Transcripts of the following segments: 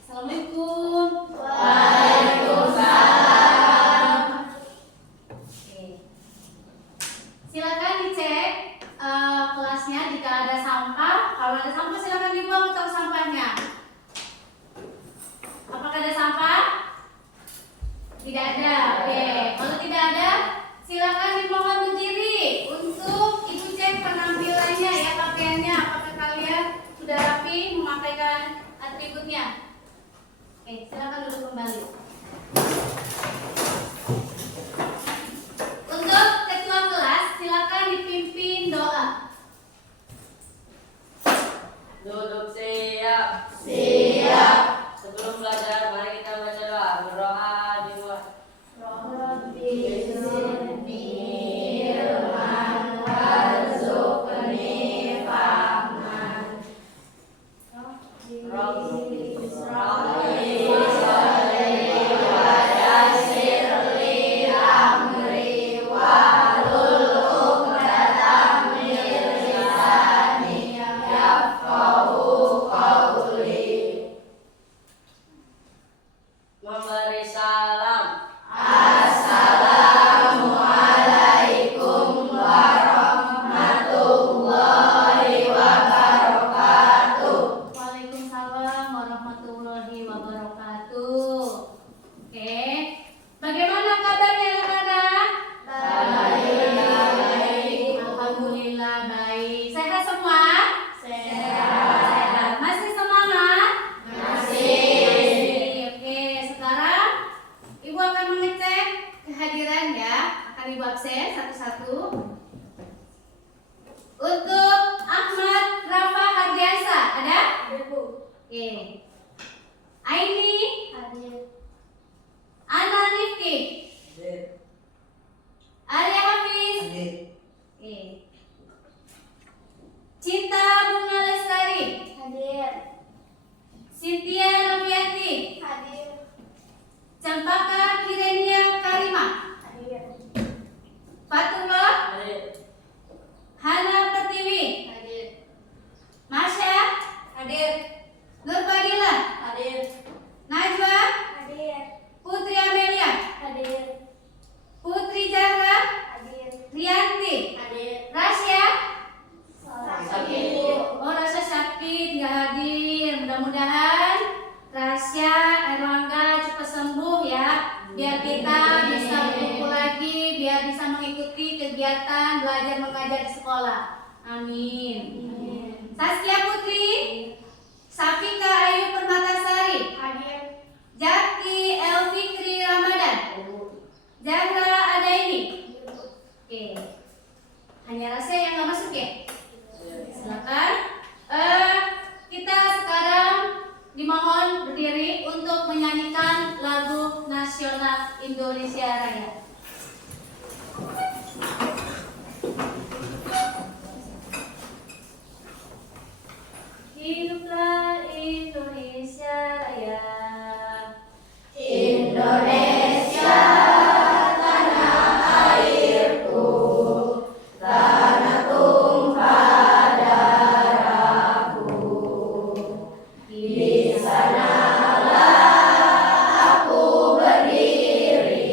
Assalamualaikum. Waalaikumsalam. Oke. Silakan dicek kelasnya jika ada sampah. Kalau ada sampah silakan dibuang ke tong sampahnya. Apakah ada sampah? Tidak ada. Oke. Kalau tidak ada, silakan dimohon berdiri untuk ibu cek penampilannya ya, pakaiannya. Apakah kalian sudah rapi memakaikan atributnya? Oke, silakan duduk kembali. Untuk ketua kelas, silakan dipimpin doa. Duduk siap. Siap. Sebelum belajar, mari kita baca doa. Berdoa dimulai. Rabbi zidni ilman warzuqni fahman. Rabbi isra'li sadri wa yassir li amri wahlul 'uqdatam min lisani yafqahu qawli. Memberi salam. Assalamualaikum warahmatullahi wabarakatuh. Waalaikumsalam warahmatullahi wabarakatuh. Oke, bagaimana kabarnya anak-anak? Baik. Alhamdulillah baik. Sehat semua? Sehat. Masih semangat? Masih. Oke, sekarang Ibu akan mengecek kehadiran ya. Akan Ibu absen satu-satu. Untuk Ahmad Rafa Hardiansa, ada? Oke. Aini, Ana Rifki, Arya Hafiz, oke. Cinta Bunga Lestari, Cynthia Rafiati, Cempaka Kirenia Karima, Fatullah, Hana Pertiwi, Masya, Nur Fadila, Najwa, Putri Amelia, Putri Zahra, Rianti, Rasya, oh Rasya sakit nggak hadir. Mudah-mudahan Rasya, Erlangga cepat sembuh ya, biar kita bisa berkumpul lagi, biar bisa mengikuti kegiatan belajar mengajar di sekolah. Amin. Saskia Putri, Safika Ayu Permatasari, Jaki Elfikri Ramadan, Zahra Adaini. Oke, hanya Rasya yang nggak masuk ya? Silakan. Kita sekarang dimohon berdiri untuk menyanyikan lagu nasional Indonesia Raya. Hiduplah Indonesia Raya. Indonesia tanah airku, tanah tumpah darahku. Di sanalah aku berdiri,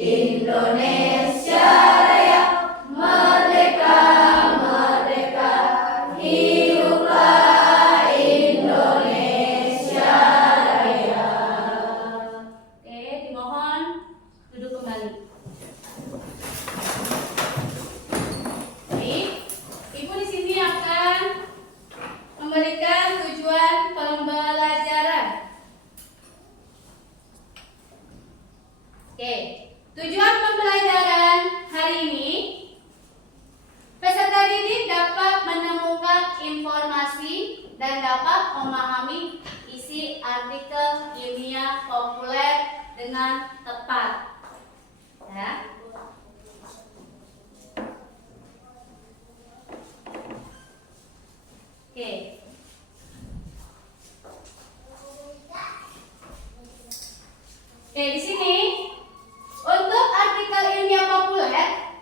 Indonesia Raya, merdeka, merdeka, hiduplah Indonesia Raya. Oke, dimohon duduk kembali. Baik, Ibu di sini akan memberikan tujuan pembelajaran. Oke, tujuan pembelajaran hari ini, peserta didik dapat menemukan informasi dan dapat memahami isi artikel ilmiah populer dengan tepat. Ya. Oke. Oke, di sini untuk artikel ilmiah populer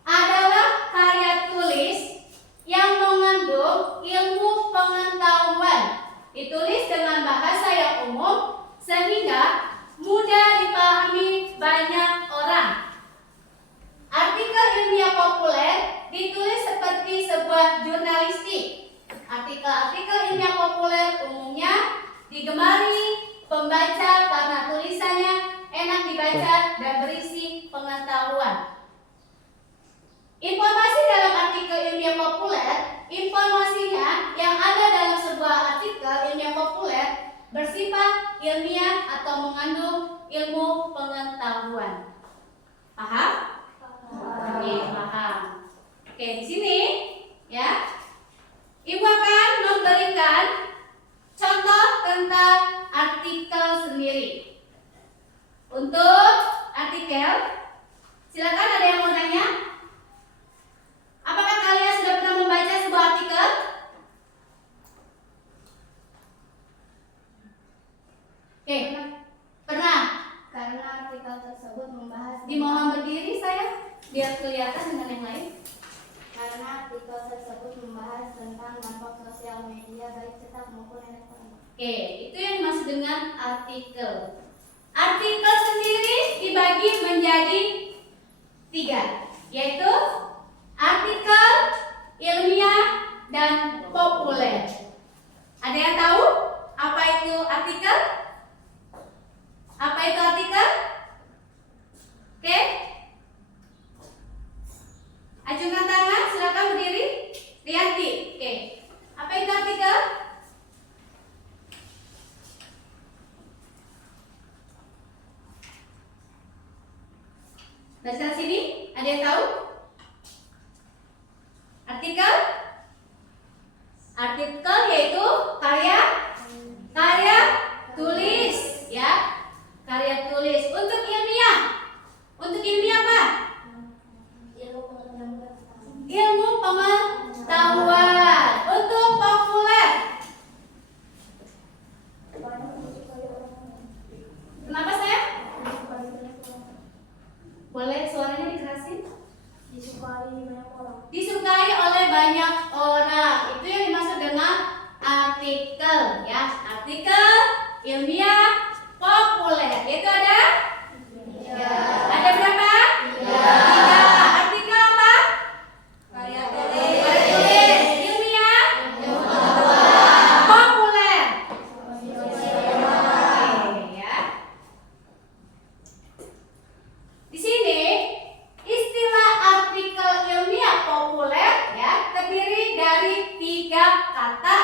adalah karya tulis yang mengandung ilmu pengetahuan, ditulis dengan bahasa yang umum sehingga mudah dipahami banyak orang. Artikel ilmiah populer ditulis seperti sebuah jurnalistik. Artikel-artikel ilmiah populer umumnya digemari pembaca karena tulisannya enak dibaca dan berisi pengetahuan. Informasi dalam artikel ilmiah populer, informasinya yang ada dalam sebuah artikel ilmiah populer bersifat ilmiah atau mengandung ilmu pengetahuan. Paham? Oke, paham. Oke, di sini ya, Ibu akan memberikan contoh tentang artikel sendiri. Untuk artikel, silakan ada yang mau nanya? Apakah kalian sudah pernah membaca sebuah artikel? Oke, pernah. Karena artikel tersebut membahas Dimohon berdiri saya, biar kelihatan dengan yang lain. karena artikel tersebut membahas tentang dampak sosial media baik cetak maupun elektronik. Oke, itu yang dimaksud dengan artikel. Artikel sendiri dibagi menjadi 3, yaitu artikel, ilmiah, dan populer. Ada yang tahu apa itu artikel? Apa itu artikel? Oke. Acungkan tangan, silakan berdiri. Rianti. Oke. Apa itu artikel? Dari sana sini, ada yang tahu? Artikel? Artikel yaitu karya tulis, ya. Karya tulis. Untuk ilmiah. Untuk ilmiah apa? Ilmu pengetahuan. Untuk populer. Kenapa saya? Boleh suaranya dikerasin? Disukai oleh banyak orang. Itu yang dimaksud dengan artikel, ya. Artikel ilmiah populer. Itu ada? Ada berapa? 3. Artikel apa? Karya tulis. Ilmiah populer. Oke, ya. Di sini istilah artikel ilmiah populer ya terdiri dari 3 kata,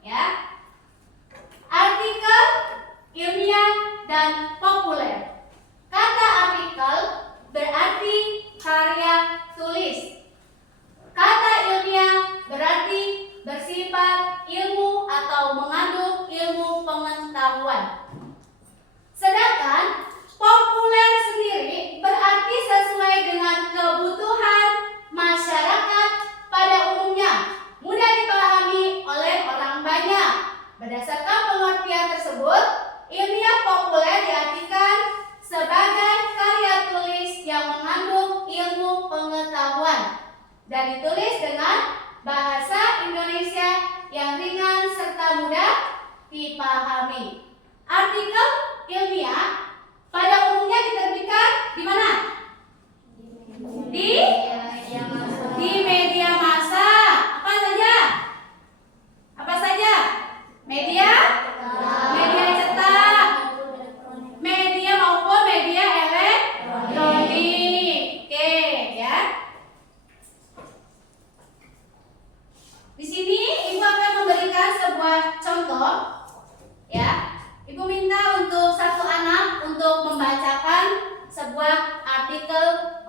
ya. Artikel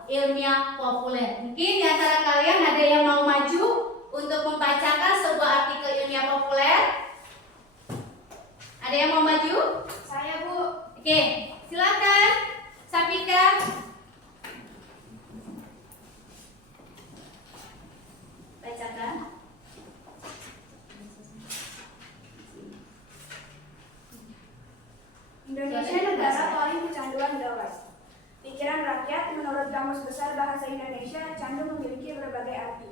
ilmiah populer. Mungkin di antara kalian ada yang mau maju untuk membacakan sebuah artikel ilmiah populer? Ada yang mau maju? Saya, Bu. Oke, silakan. Sapika. Bacakan. Indonesia negara paling kecanduan gawai. Pikiran rakyat menurut Kamus Besar Bahasa Indonesia, candu memiliki berbagai arti.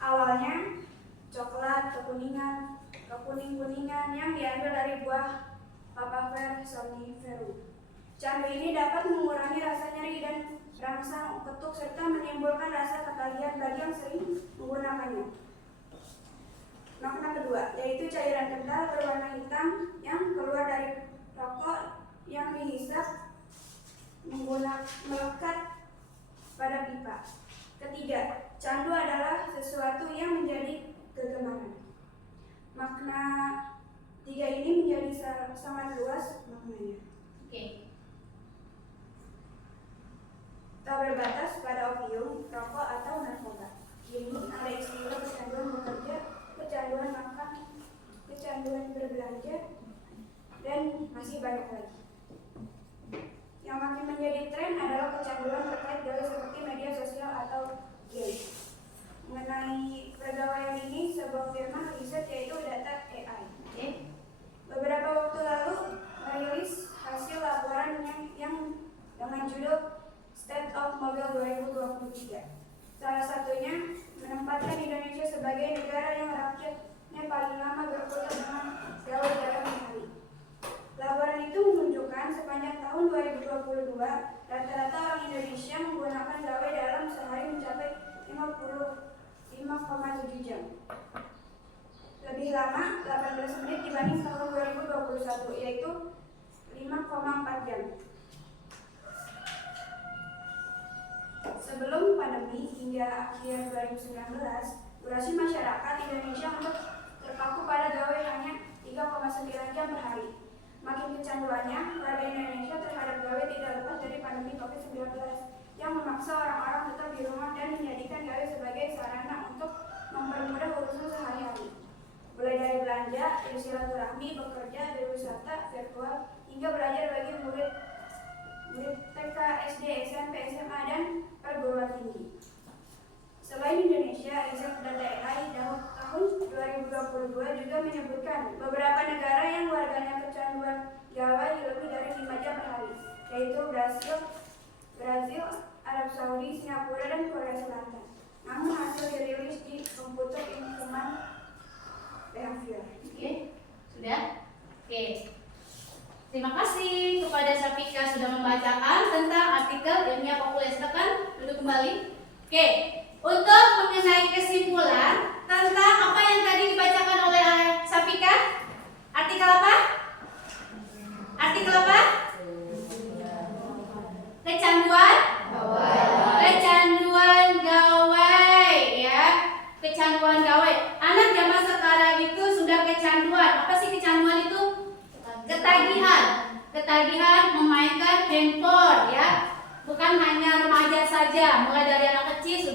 Awalnya, coklat, kekuning-kuningan yang diambil dari buah Papaver somniferum. Candu ini dapat mengurangi rasa nyeri dan rangsang ketuk serta menimbulkan rasa ketagihan bagi yang sering menggunakannya. Makna kedua, yaitu cairan kental berwarna hitam yang keluar dari rokok yang dihisap melekat pada pipa. Ketiga, candu adalah sesuatu yang menjadi kegemaran. Makna tiga ini menjadi sangat luas maknanya. Oke. Tak berbatas pada opium, rokok, atau narkoba. Kini ada istilah kecanduan bekerja, kecanduan makan, kecanduan berbelanja, dan masih banyak lagi. Yang makin menjadi tren adalah kecanduan terkait gawai seperti media sosial atau game. Mengenai pergawaian ini, sebuah firma riset yaitu Data AI. Oke. Beberapa waktu lalu merilis hasil laporan yang dengan judul State of Mobile 2023. Salah satunya menempatkan Indonesia sebagai negara yang rakyatnya paling lama berfoto dengan gawai dalam sehari. Laporan itu menunjukkan sepanjang tahun 2022, rata-rata orang Indonesia menggunakan gawai dalam sehari mencapai 5,7 jam. Lebih lama, 18 menit dibanding tahun 2021, yaitu 5,4 jam. Sebelum pandemi hingga akhir 2019, durasi masyarakat Indonesia untuk terpaku pada gawai hanya 3,9 jam per hari. Makin kecanduannya, warga Indonesia terhadap gawai tidak lepas dari pandemi COVID-19 yang memaksa orang-orang tetap di rumah dan menjadikan gawai sebagai sarana untuk mempermudah urusan sehari-hari. Mulai dari belanja, bersilaturahmi, bekerja, berwisata, virtual, hingga belajar bagi murid TK, SD, SMP, SMA, dan perguruan tinggi. Selain Indonesia, riset Data AI tahun 2022 juga menyebutkan beberapa negara yang warganya kecanduan gawai lebih dari 5 jam per hari, yaitu Brazil, Arab Saudi, Singapura, dan Korea Selatan. Namun hasil dirilis di Computer in Human Behavior. Oke, sudah? Oke. Terima kasih kepada Sapika sudah membacakan tentang artikel ilmiah populer. Silakan duduk kembali. Oke, untuk mengenai kesimpulan tentang apa yang tadi dibacakan oleh Sapika, artikel apa? Artikel apa? Kecanduan? Kecanduan gawai, ya. Kecanduan gawai. Anak zaman sekarang itu sudah kecanduan. Apa sih kecanduan itu? Ketagihan memainkan handphone, ya. Bukan hanya remaja saja, mulai dari anak kecil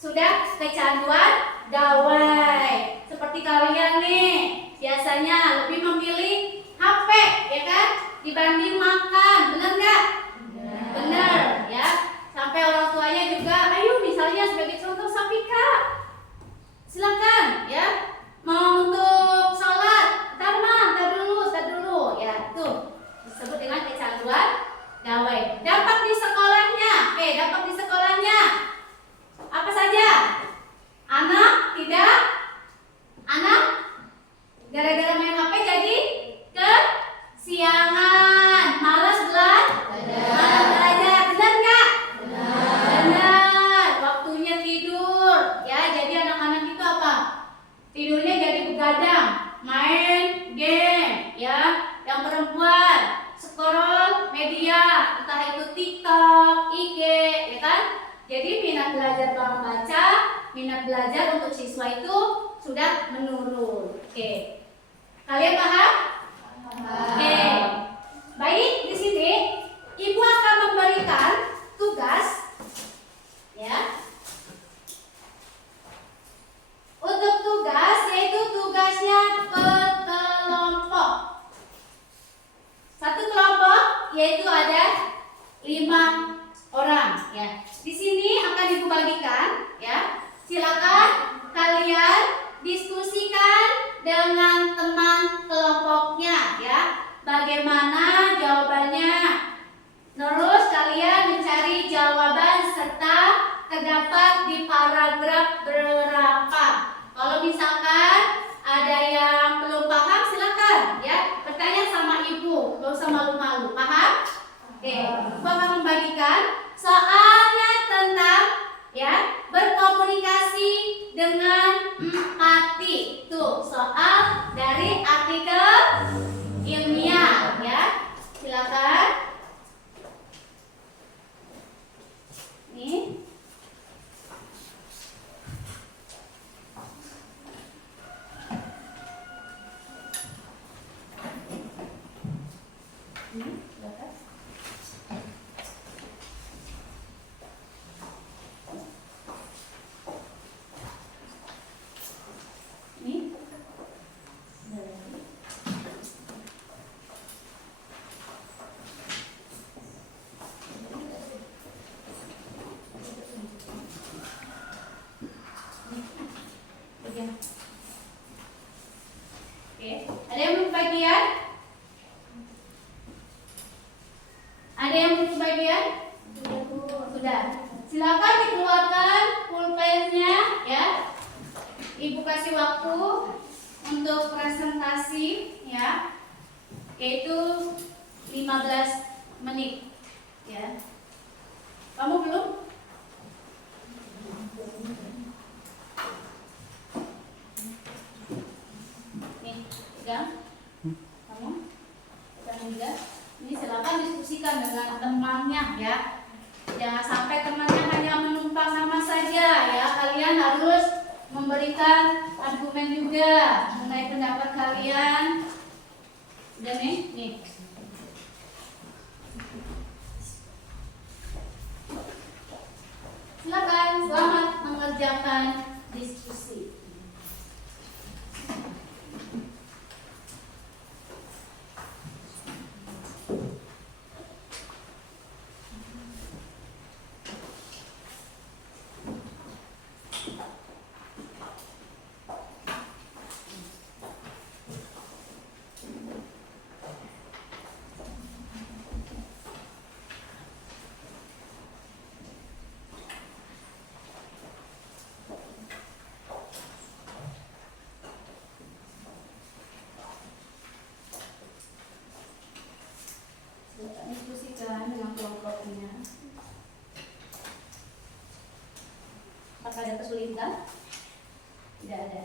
sudah kecanduan gawai. Seperti kalian nih, biasanya lebih memilih HP, ya kan, dibanding makan, benar nggak? Benar, ya. Sampai orang tuanya juga, ayo misalnya sebagai contoh Sapika, silakan, ya. Mau untuk sholat, tar dulu, ya. Tuh disebut dengan kecanduan gawai. Dampak di sekolahnya, dampak di sekolahnya apa saja? Anak gara-gara main HP jadi kesiangan, malas belajar, benar nggak? Benar. Waktunya tidur, ya. Jadi anak-anak itu apa? Tidurnya jadi begadang, main game, ya. Yang perempuan scroll media, entah itu TikTok, IG, ya kan? Jadi minat belajar membaca, minat belajar untuk siswa itu sudah menurun. Oke. Kalian paham? Oke. Baik, di sini Ibu akan memberikan tugas Ya. Di sini akan Ibu bagikan ya. Silakan kalian diskusikan dengan teman kelompoknya ya. Bagaimana jawabannya? Terus kalian mencari jawaban serta terdapat di paragraf berapa. Kalau misalkan ada yang belum paham silakan ya bertanya sama ibu, gak usah malu-malu. Paham? Oke, ibu akan membagikan soalnya tentang ya berkomunikasi dengan empati. Tuh soal dari artikel ilmiah ya. Silakan. Nih. Silakan. Nih. Oke, ada yang belum kebagian? Ada yang belum kebagian? Sudah. Silakan dikeluarkan pulpennya ya. Ibu kasih waktu untuk presentasi ya. Yaitu 15 menit ya. Kamu belum? Nih, pegang. Kamu? Pegang juga. Ini silakan diskusikan dengan temannya ya. Jangan sampai temannya hanya menumpang nama saja ya. Kalian harus memberikan argumen juga mengenai pendapat kalian. Udah nih. Silakan, selamat mengerjakan diskusi. Diskusikan dengan kelompoknya. Apakah ada kesulitan? Tidak ada.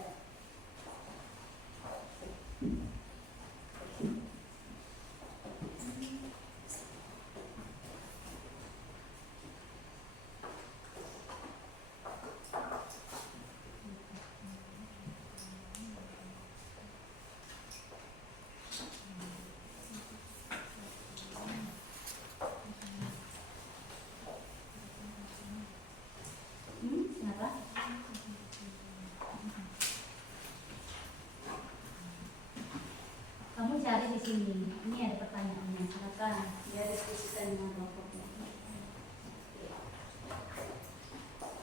Kenapa? Kamu cari di sini. Ini ada pertanyaannya. Silakan. Dia diskusikan dengan kelompoknya.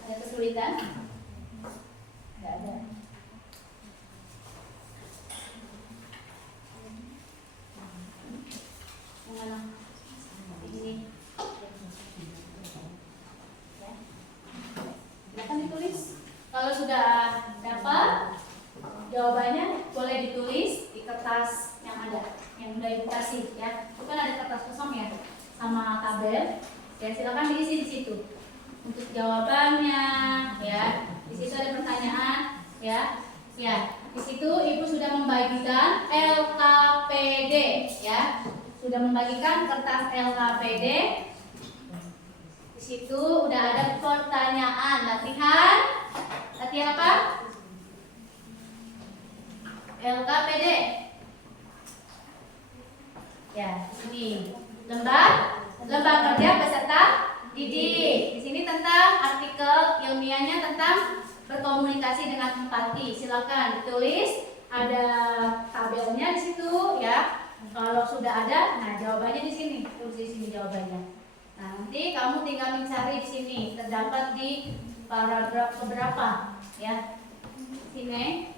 Ada kesulitan? Tidak ada. Mana? Ini. Silakan ditulis. Kalau sudah dapat jawabannya boleh ditulis di kertas yang ada, yang udah ibu kasih ya. Itu kan ada kertas kosong ya, sama tabel. Ya silakan diisi di situ untuk jawabannya ya. Di situ ada pertanyaan ya. Ya di situ ibu sudah membagikan LKPD ya. Sudah membagikan kertas LKPD. Di situ udah ada pertanyaan latihan. Latihan apa? LKPD. Ya, di sini lembar kerja peserta didik. Di sini tentang artikel ilmiahnya tentang berkomunikasi dengan empati. Silakan ditulis. Ada tabelnya di situ ya. Kalau sudah ada, nah jawabannya di sini. Tulis di sini jawabannya. Nah, nanti kamu tinggal mencari di sini, terdapat di paragraf keberapa, ya. Sini,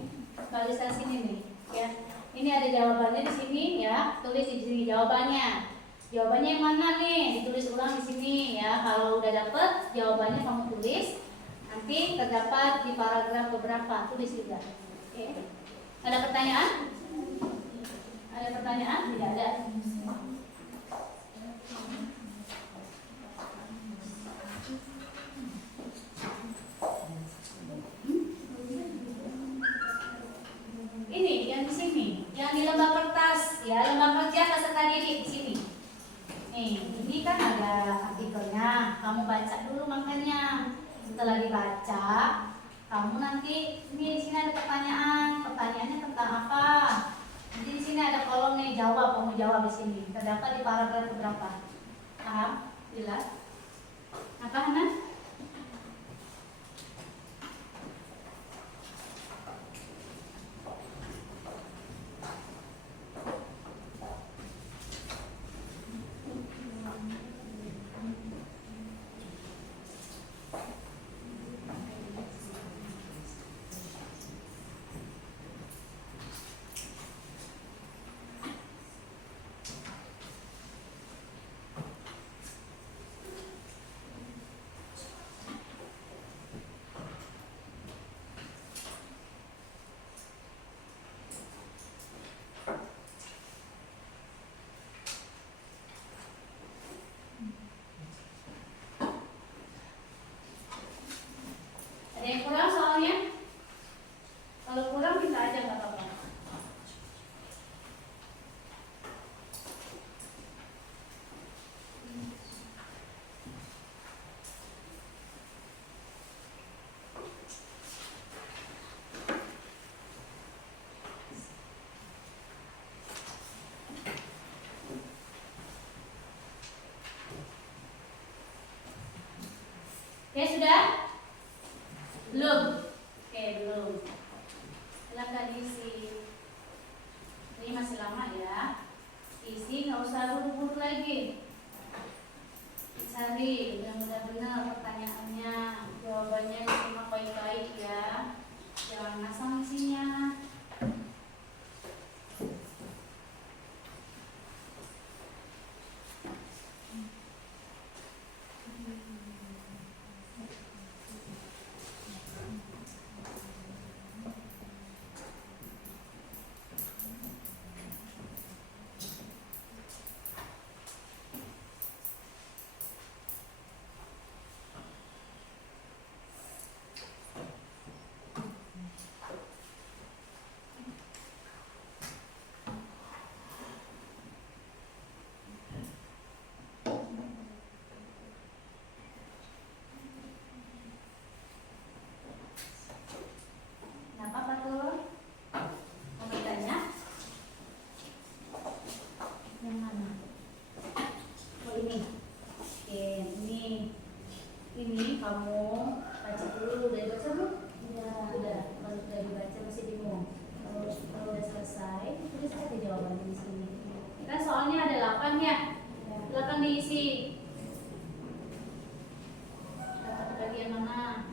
tulisan sini nih, ya. Ini ada jawabannya di sini, ya. Tulis di sini jawabannya. Jawabannya yang mana nih? Ditulis ulang di sini, ya. Kalau udah dapet jawabannya kamu tulis. Nanti terdapat di paragraf keberapa, tulis juga. Oke. Ada pertanyaan? Ada pertanyaan? Tidak ada. Ini yang di sini, yang di lembar kertas, ya, lembar kerja peserta didik di sini. Nih, ini kan ada artikelnya, kamu baca dulu makanya. Setelah dibaca, kamu nanti ini di sini ada pertanyaan, pertanyaannya tentang apa? Nanti di sini ada kolom nih, jawab, kamu jawab di sini. Terdapat di paragraf berapa? Paham? Jelas? Apa, Hana? Ada yang kurang soalnya? Kalau kurang minta aja, nggak apa-apa. Oke, sudah? Belum? Oke, belum. Silakan isi. Ini masih lama ya. Isi, nggak usah buru-buru lagi. Cari yang benar-benar pertanyaannya, jawabannya disimak baik-baik ya. Jangan ngasal isinya. Apa tuh? Mau bertanya? Yang mana? Oh ini. Oke, ini kamu baca dulu. Udah dibaca belum? Udah. Kalau sudah dibaca masih bingung. Kalau udah selesai, tulis aja jawabannya di sini. Kan soalnya ada 8 ya. 8 diisi. Dapat bagian mana?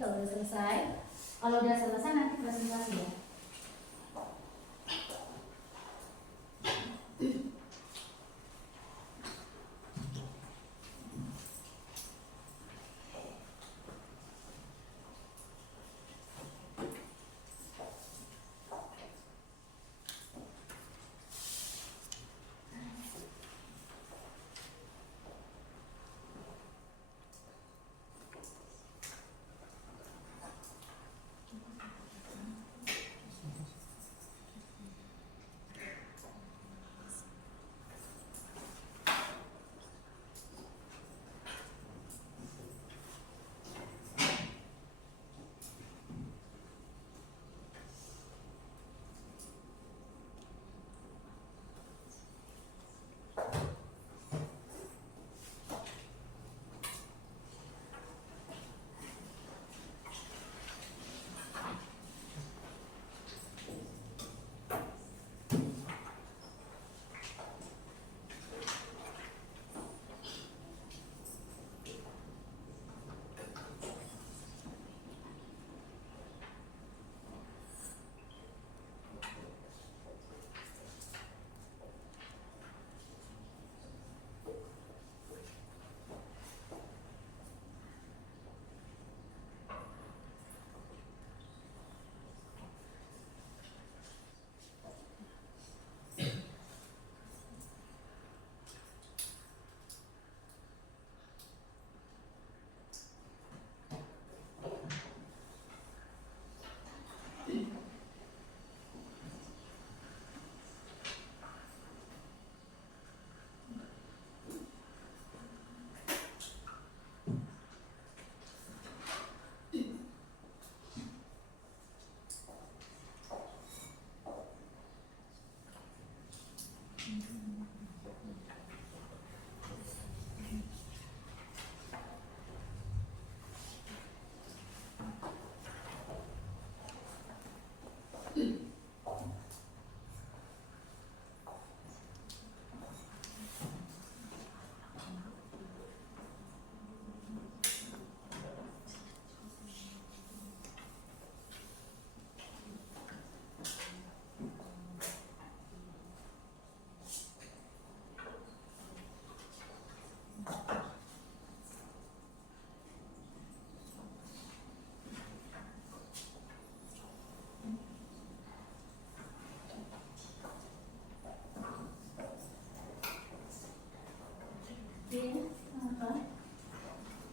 kalau udah selesai. Kalau udah selesai nanti presentasi ya.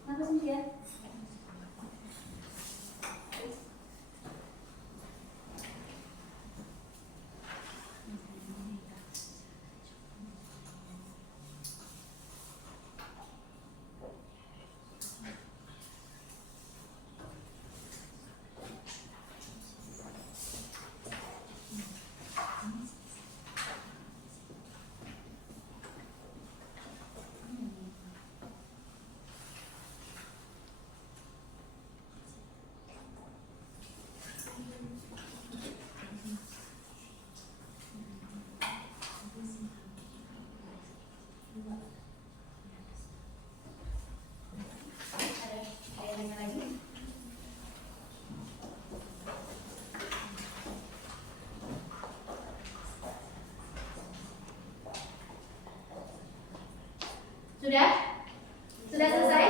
Kenapa sih dia? Sudah? Sudah selesai?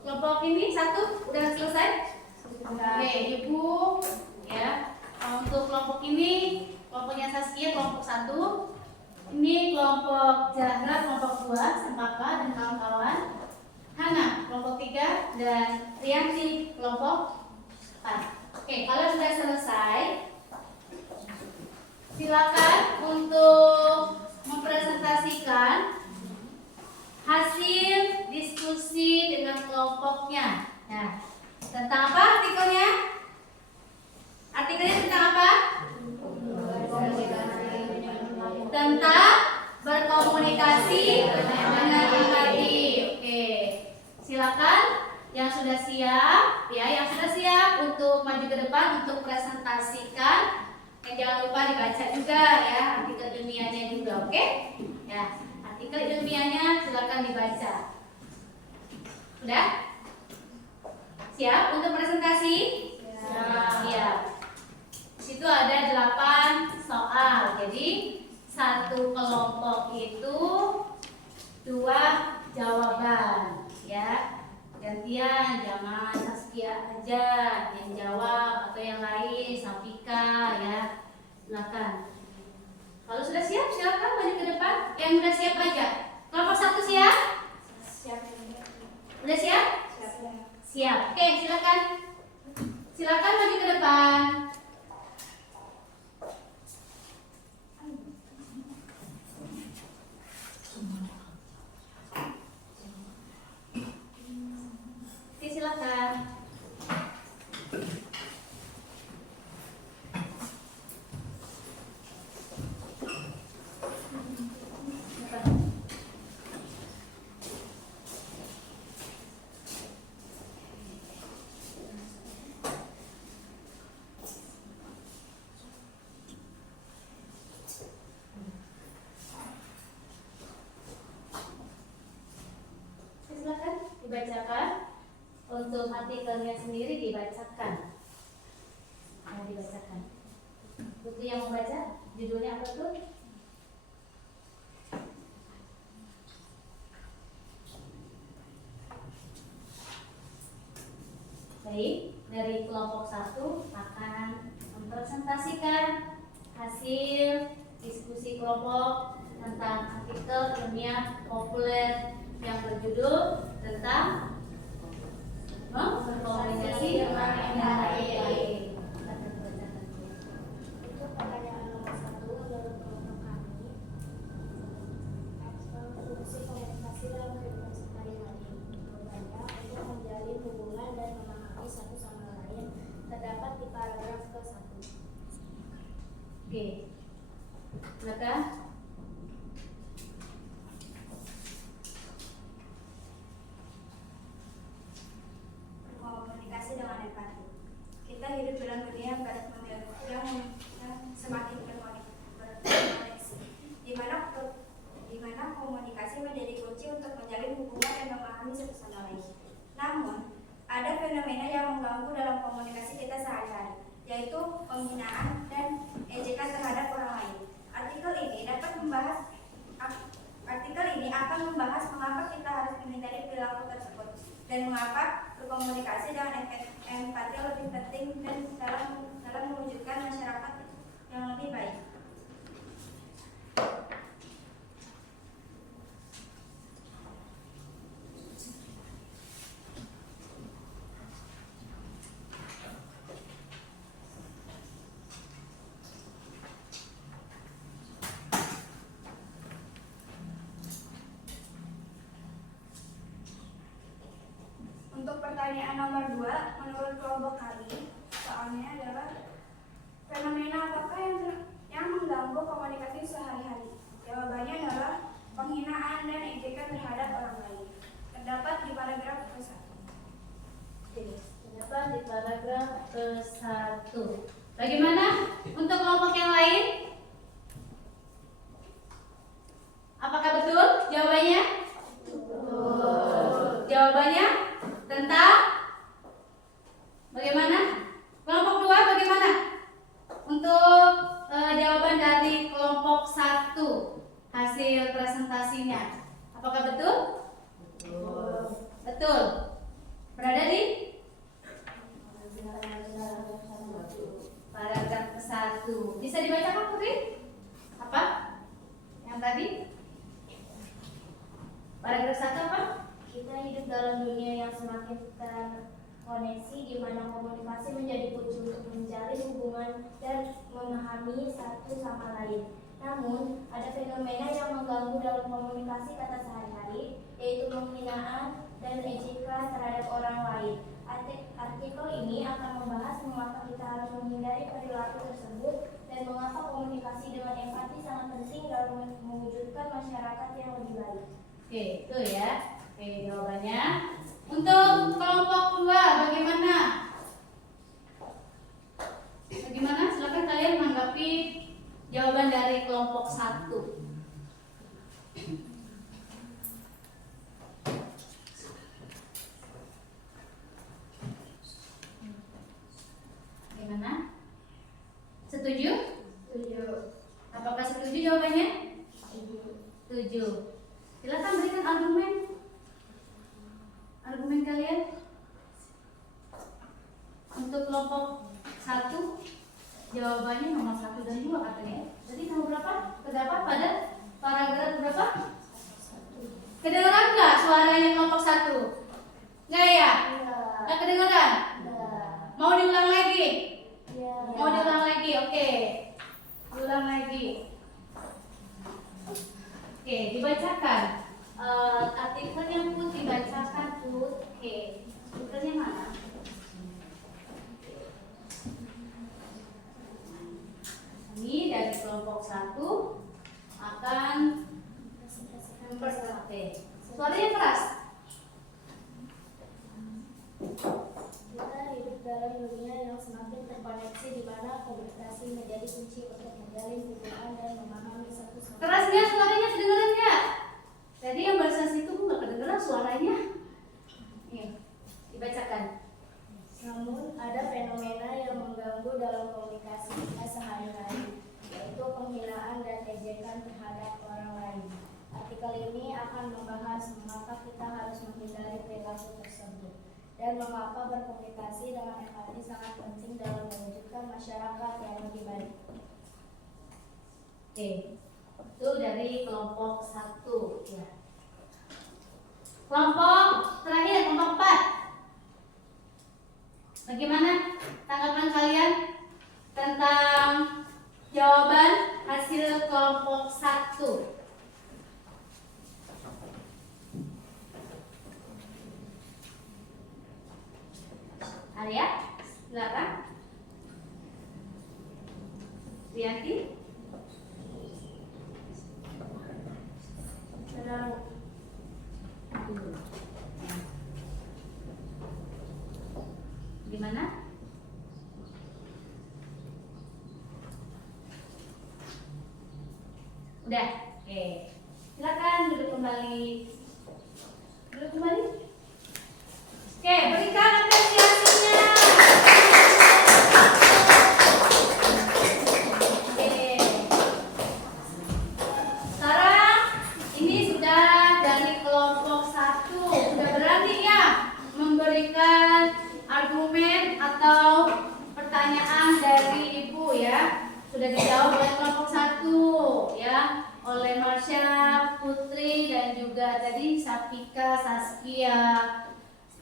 Kelompok ini satu udah selesai? Oke, Ibu ya. Untuk kelompok ini, kelompoknya Saskia kelompok 1. Ini kelompok Zahra kelompok 2, Sempaka dan kawan-kawan. Hana kelompok 3 dan Rianti kelompok 4. Oke, kalau sudah selesai, silakan untuk mempresentasikan hasil diskusi dengan kelompoknya. Nah, tentang apa artikelnya? Artikelnya tentang apa? Tentang berkomunikasi dengan empati. Oke, silakan yang sudah siap, ya, yang sudah siap untuk maju ke depan untuk presentasikan. Dan jangan lupa dibaca juga ya artikel ilmiahnya juga, oke? Ya. Artikel ilmiahnya silakan dibaca. Sudah? Siap untuk presentasi? Siap. Di situ ada 8 soal. Jadi satu kelompok itu 2 jawaban, ya. Gantian, jangan Saskia aja yang jawab atau yang lain, Safika, ya. Silakan. Kalau sudah siap, silakan maju ke depan. Yang sudah siap aja. Kelompok 1 siap? Siap. Udah siap? Siap. Siap. Oke, silakan. Silakan maju ke depan. Oke, silakan. Silakan dibacakan. Untuk artikelnya sendiri dibacakan. Dibacakan. Buku yang membaca judulnya apa tuh? Baik, dari kelompok 1 akan mempresentasikan hasil diskusi kelompok tentang artikel ilmiah populer yang berjudul tentang berkomunikasi dengan yang lain. Untuk pertanyaan nomor 1 menurut kelompok kami, fungsi komunikasi dalam kehidupan sehari-hari berubah untuk menjalin hubungan dan memahami satu sama lain terdapat di paragraf ke-1. Oke, silakan. Komunikasi dengan empati. Kita hidup dalam dunia yang semakin berkoneksi, di mana komunikasi menjadi kunci untuk menjalin hubungan dan memahami satu sama lain. Namun, ada fenomena yang mengganggu dalam komunikasi kita sehari-hari, yaitu penghinaan dan ejekan terhadap orang lain. Artikel ini akan membahas mengapa kita harus menghindari perilaku tersebut dan mengapa berkomunikasi dengan empati lebih penting dan dalam mewujudkan masyarakat yang lebih baik. Untuk pertanyaan nomor 2, menurut kelompok kami, soalnya adalah fenomena apakah yang mengganggu komunikasi sehari-hari? Jawabannya adalah penghinaan dan ejekan terhadap orang lain. Terdapat di paragraf ke-1. Terdapat di paragraf ke-1. Bagaimana untuk kelompok yang lain? Apakah betul jawabannya? Betul. Jawabannya tentang bagaimana? Kelompok 2 bagaimana? Untuk jawaban dari kelompok 1 hasil presentasinya. Apakah betul? Betul. Betul. Berada di paragraf ke-1. Bisa dibacakan, Putri? Apa? Yang tadi? Paragraf 1 apa? Kita hidup dalam dunia yang semakin terkoneksi, di mana komunikasi menjadi kunci untuk menjalin hubungan dan memahami satu sama lain. Namun, ada fenomena yang mengganggu dalam komunikasi kata sehari-hari, yaitu penghinaan dan ejekan terhadap orang lain. Artikel ini akan membahas mengapa kita harus menghindari perilaku tersebut dan mengapa komunikasi dengan empati sangat penting dalam mewujudkan masyarakat yang lebih baik. Oke, itu ya. Oke, jawabannya. Untuk kelompok 2 bagaimana? Bagaimana? Silakan kalian menanggapi jawaban dari kelompok 1. untuk kelompok 1 jawabannya nomor 1 dan 2 katanya. Jadi nomor berapa? Terdapat pada paragraf berapa? Kedengeran nggak suaranya kelompok 1? Nggak ya? Nggak kedengeran? Mau diulang lagi? Mau diulang lagi? Oke. Diulang lagi. Oke, dibacakan. Artikelnya pun dibacakan tuh. Oke. Artikelnya mana? Ini dari kelompok 1 akan mempresentasikan. Suaranya keras. Kita hidup dalam dunia yang semakin terkoneksi di mana komunikasi menjadi kunci untuk menjalin hubungan dan memahami satu sama lain. Keras nggak suaranya? Kedengeran nggak? Tadi yang barusan situ nggak kedengeran suaranya. Nih, dibacakan. Namun ada fenomena yang mengganggu dalam komunikasi kita sehari-hari, yaitu penghinaan dan ejekan terhadap orang lain. Artikel ini akan membahas mengapa kita harus menghindari perilaku tersebut dan mengapa berkomunikasi dengan empati sangat penting dalam mewujudkan masyarakat yang lebih baik. Oke, itu dari kelompok 1 ya. Kelompok terakhir, kelompok 4. Bagaimana tanggapan kalian tentang jawaban hasil kelompok 1? Arya, silakan. Rianti. Gimana? Udah, oke. Silakan duduk kembali. Duduk kembali. Oke, berikan apresiasinya. Oke. Sekarang ini sudah dari kelompok 1, sudah berani ya memberikan argumen atau pertanyaan dari Ibu ya. Sudah dijawab oleh kelompok 1 ya, oleh Marsha, Putri dan juga tadi Sapika, Saskia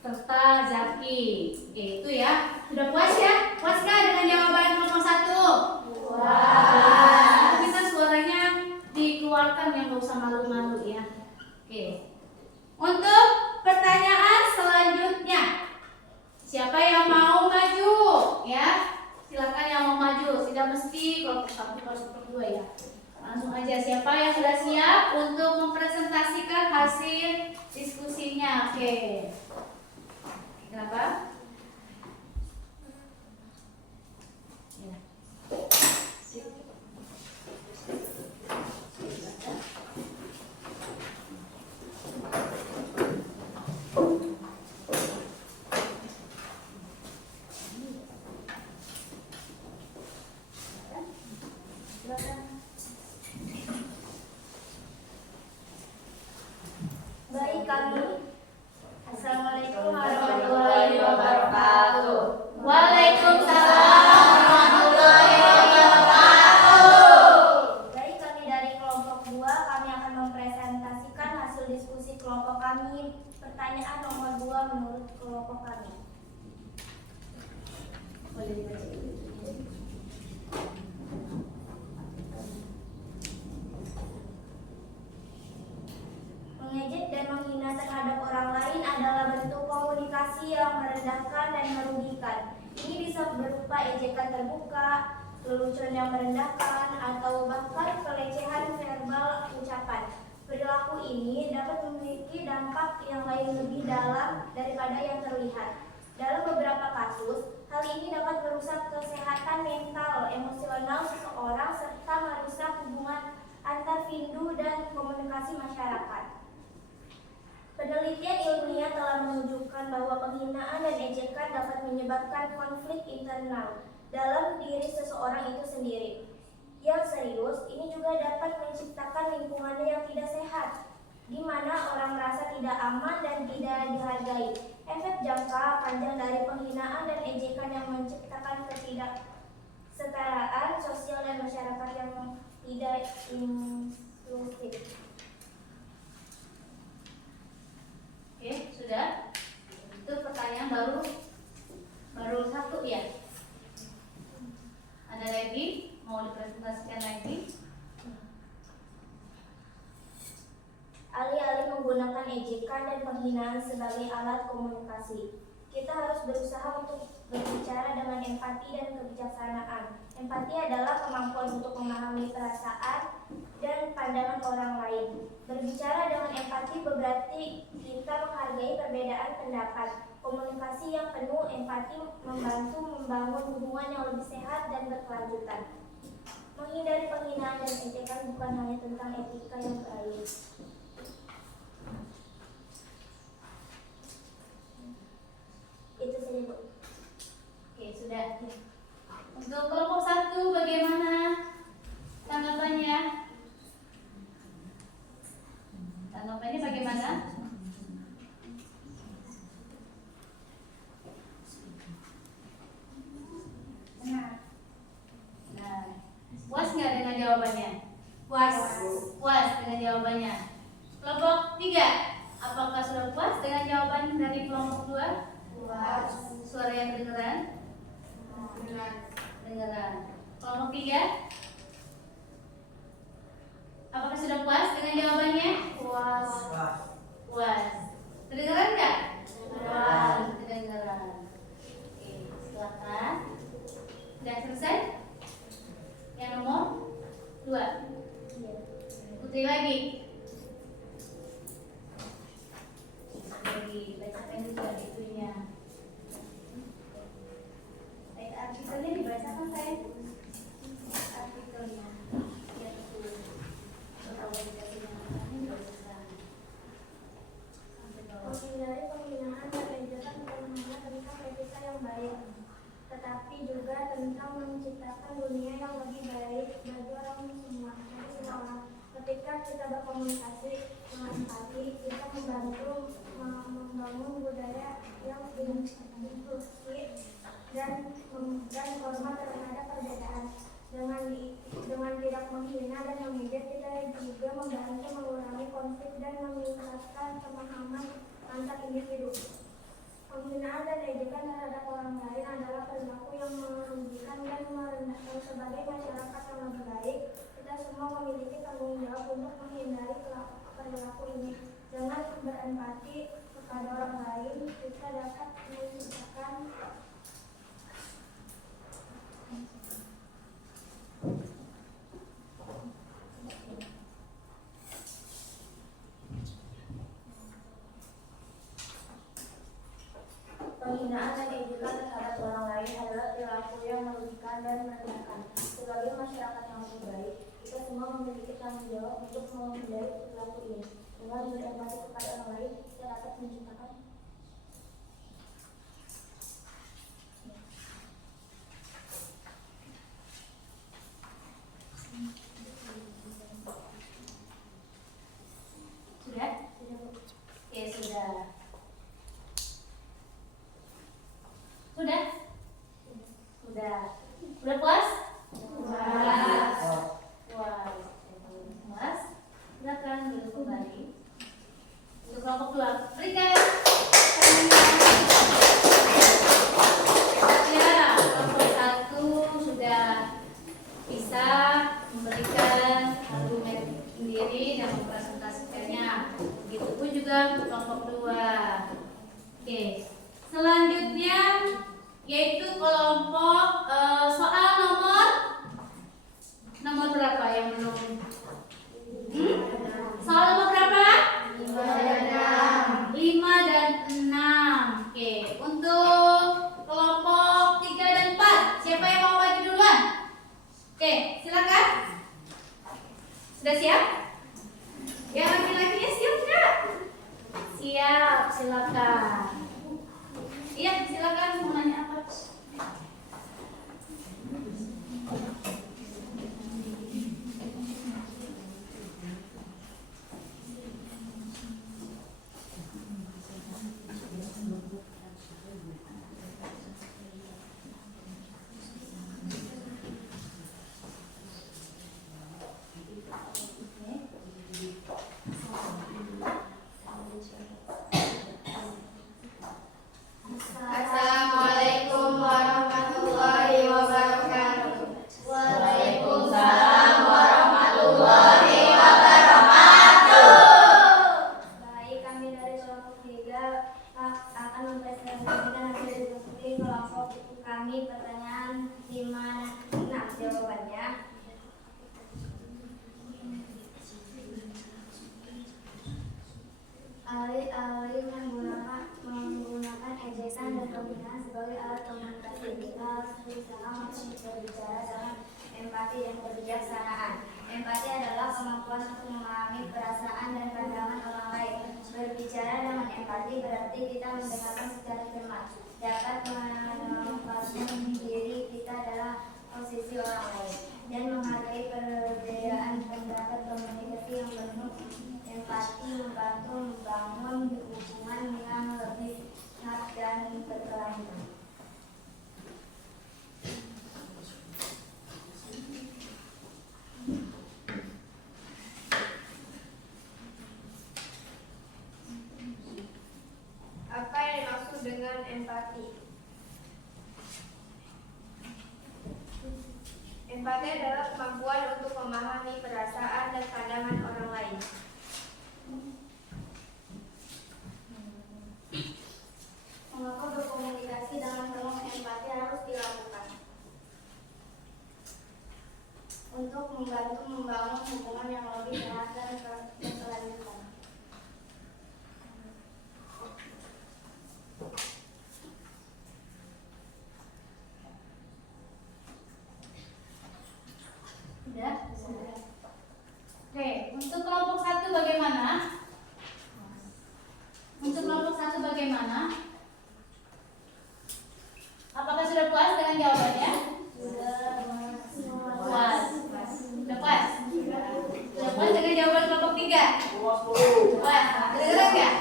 serta Zaki. Oke, itu ya. Sudah puas ya? Puaskah dengan jawaban kelompok 1? Puas. Bisa suaranya dikeluarkan yang nggak usah malu-malu ya. Oke. Untuk pertanyaan selanjutnya, siapa yang mau maju? Ya, silakan yang mau maju. Tidak mesti kelompok 1 kelompok 2 ya. Langsung aja, siapa yang sudah siap untuk mempresentasikan hasil diskusinya? Oke. Kenapa? Ya. Baik kami. Assalamualaikum warahmatullahi wabarakatuh. Waalaikumsalam warahmatullahi wabarakatuh. Baik, kami dari kelompok 2, kami akan mempresentasikan hasil diskusi kelompok kami. Pertanyaan nomor 2 menurut kelompok kami. Boleh dibaca dulu. Mengejek dan menghina terhadap orang lain adalah bentuk komunikasi yang merendahkan dan merugikan. Ini bisa berupa ejekan terbuka, lelucon yang merendahkan, atau bahkan pelecehan verbal ucapan. Perilaku ini dapat memiliki dampak yang lain lebih dalam daripada yang terlihat. Dalam beberapa kasus, hal ini dapat merusak kesehatan mental, emosional seseorang, serta merusak hubungan antar individu dan komunikasi masyarakat. Penelitian ilmiah telah menunjukkan bahwa penghinaan dan ejekan dapat menyebabkan konflik internal dalam diri seseorang itu sendiri. Yang serius, ini juga dapat menciptakan lingkungan yang tidak sehat. di mana orang merasa tidak aman dan tidak dihargai. Efek jangka panjang dari penghinaan dan ejekan yang menciptakan ketidaksetaraan sosial dan masyarakat yang tidak inklusif. Oke, sudah. Itu pertanyaan baru satu ya. Ada lagi? Mau dipresentasikan lagi? Alih-alih menggunakan ejekan dan penghinaan sebagai alat komunikasi, kita harus berusaha untuk berbicara dengan empati dan kebijaksanaan. Empati adalah kemampuan untuk memahami perasaan dan pandangan orang lain. Berbicara dengan empati berarti kita menghargai perbedaan pendapat. Komunikasi yang penuh empati membantu membangun hubungan yang lebih sehat dan berkelanjutan. Menghindari penghinaan dan ejekan bukan hanya tentang etika yang baik. Itu saja, Bu. Oke, sudah. Untuk kelompok 1 bagaimana tanggapannya? Tanggapannya bagaimana? Nah, puas nggak dengan jawabannya? Puas. Puas dengan jawabannya. Kelompok 3, apakah sudah puas dengan jawaban dari kelompok 2? Puas. Suara yang kedengeran? Kedengeran. Kelompok 3, apakah sudah puas dengan jawabannya? Puas. Puas. Kedengeran nggak? Puas. Kedengeran. Oke, silakan. Sudah selesai? Yang nomor 2. Putri lagi. Bacakan juga itunya. Artikelnya dibacakan saya. Artikelnya. Ya betul. Kalau dikasih yang lain nggak usah. Sampai bawah. Menghindari penghinaan dan ejekan bukan hanya tentang etika yang baik, tetapi juga tentang menciptakan dunia yang lebih baik bagi semua orang. Ketika kita berkomunikasi dengan empati, kita membantu membangun budaya yang inklusif dan hormat terhadap perbedaan. Dengan tidak menghina dan mengejek, kita juga membantu mengurangi konflik dan meningkatkan pemahaman antar individu. Penghinaan dan ejekan terhadap orang lain adalah perilaku yang merugikan dan merendahkan. Sebagai masyarakat yang lebih baik, kita semua memiliki tanggung jawab untuk menghindari perilaku ini. Dengan berempati kepada orang lain, kita dapat menciptakan penghinaan dan ejekan terhadap orang lain adalah perilaku yang merugikan dan merendahkan. Sebagai masyarakat yang lebih baik, kita semua memiliki tanggung jawab untuk menghindari perilaku ini. Dengan berempati kepada orang lain, kita dapat menciptakan Sudah? Ya sudah. Sudah? Sudah. Sudah puas? Puas. Puas. Puas. Silakan duduk kembali. Untuk kelompok 2, berikan. Ya, kelompok 1 sudah bisa memberikan argumen sendiri dan mempresentasikannya. Begitupun juga kelompok 2. Oke. Selanjutnya yaitu kelompok soal nomor memahami pertanyaan 5-6. Jawabannya, alih-alih menggunakan ejekan dan penghinaan sebagai alat komunikasi, kita harus berusaha untuk berbicara dengan empati dan kebijaksanaan. Empati adalah kemampuan untuk memahami perasaan dan pandangan orang lain. Berbicara dengan empati berarti kita mendengarkan secara cermat, dapat menempatkan diri kita dalam posisi orang lain, dan menghargai perbedaan pendapat. Komunikasi yang penuh empati membantu membangun hubungan yang lebih sehat dan berkelanjutan. Apa yang dimaksud dengan empati? Empati adalah kemampuan untuk memahami perasaan dan pandangan orang lain. Mengapa berkomunikasi dengan penuh empati harus dilakukan? Untuk membantu membangun hubungan yang lebih sehat dan berkelanjutan. Sudah? Oke, untuk kelompok 1 bagaimana? Untuk kelompok 1 bagaimana? Apakah sudah puas dengan jawabannya? Puas. Sudah puas? Sudah puas dengan jawaban kelompok 3? Puas. Kedengeran nggak?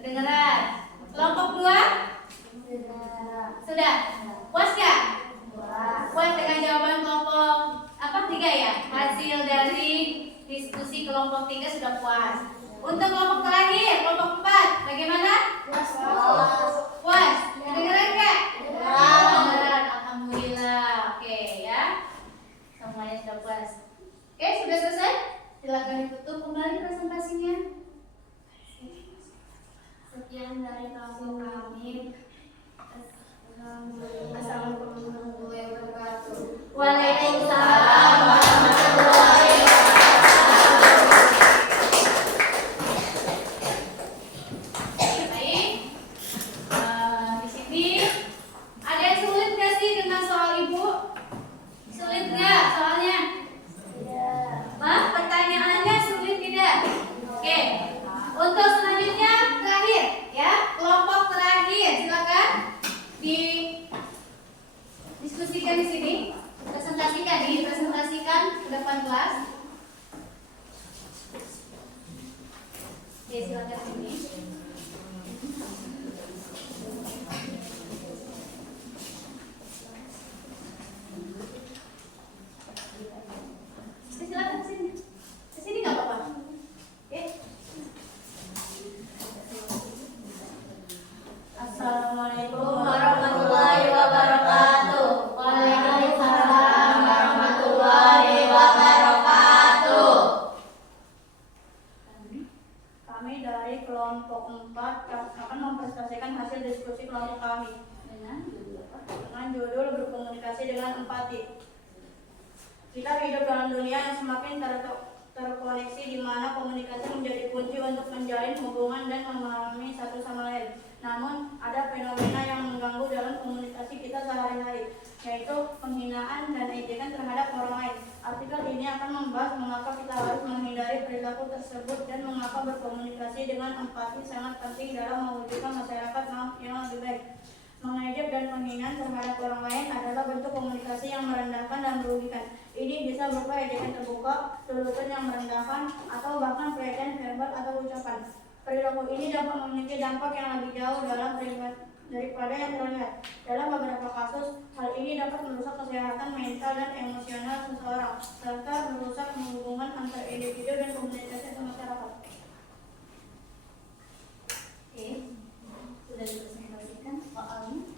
Kedengeran. Kelompok 2? Sudah. Puas nggak? Puas dengan jawaban kelompok 3 ya? Hasil dari diskusi kelompok 3 sudah puas. Untuk kelompok terakhir, kelompok 4, bagaimana? Puas. Kedengeran nggak? Kedengeran. Alhamdulillah. Oke ya. Semuanya sudah puas. Oke, sudah selesai? Silakan ditutup kembali presentasinya. Sekian dari kelompok kami. Assalamualaikum warahmatullahi wabarakatuh. Waalaikumsalam warahmatullahi wabarakatuh. Baik, di sini ada yang sulit nggak sih dengan soal ibu? Sulit nggak soalnya? Pertanyaannya sulit tidak? Oke. Untuk selanjutnya terakhir ya, kelompok terakhir silakan diskusikan di sini, dipresentasikan ke depan kelas. Oke, silakan sini. Silakan sini. Ke sini nggak apa-apa. Oke. Assalamualaikum warahmatullahi wabarakatuh. Waalaikumsalam warahmatullahi wabarakatuh. Kami dari kelompok 4 akan mempresentasikan hasil diskusi kelompok kami Dengan judul apa? dengan judul berkomunikasi dengan empati. Kita hidup dalam dunia yang semakin terkoneksi, di mana komunikasi menjadi kunci untuk menjalin hubungan dan memahami satu sama lain. Namun, ada fenomena yang mengganggu dalam komunikasi kita sehari-hari, yaitu penghinaan dan ejekan terhadap orang lain. Artikel ini akan membahas mengapa kita harus menghindari perilaku tersebut dan mengapa berkomunikasi dengan empati sangat penting dalam mewujudkan masyarakat yang lebih baik. Mengejek dan penghinaan terhadap orang lain adalah bentuk komunikasi yang merendahkan dan merugikan. Ini bisa berupa ejekan terbuka, tuduhan yang merendahkan, atau bahkan pelecehan verbal atau ucapan. Perilaku ini dapat memiliki dampak yang lebih jauh dalam daripada yang terlihat. Dalam beberapa kasus, hal ini dapat merusak kesehatan mental dan emosional seseorang, serta merusak hubungan antar individu dan komunitas atau masyarakat. Oke, sudah dipresentasikan soalnya.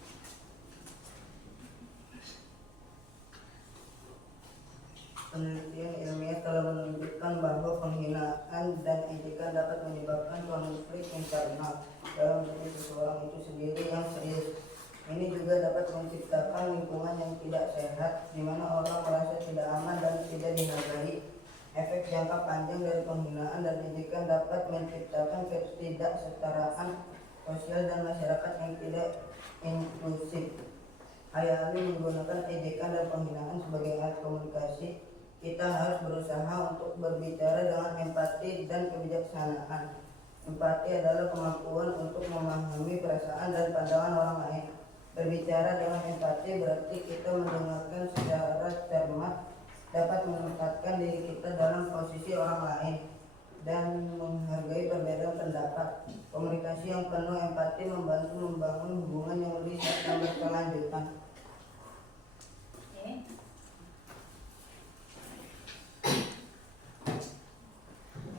Penelitian ilmiah telah menunjukkan bahwa penghinaan dan ejekan dapat menyebabkan konflik internal dalam diri seseorang itu sendiri yang serius. Ini juga juga dapat menciptakan lingkungan yang tidak sehat, di mana orang merasa tidak aman dan tidak dihargai. Efek jangka panjang dari penghinaan dan ejekan dapat menciptakan ketidaksetaraan sosial dan masyarakat yang tidak inklusif. Alih-alih menggunakan ejekan dan penghinaan sebagai alat komunikasi, kita harus berusaha untuk berbicara dengan empati dan kebijaksanaan. Empati adalah kemampuan untuk memahami perasaan dan pandangan orang lain. Berbicara dengan empati berarti kita mendengarkan secara cermat, dapat menempatkan diri kita dalam posisi orang lain, dan menghargai perbedaan pendapat. Komunikasi yang penuh empati membantu membangun hubungan yang lebih sehat dan berkelanjutan. Oke.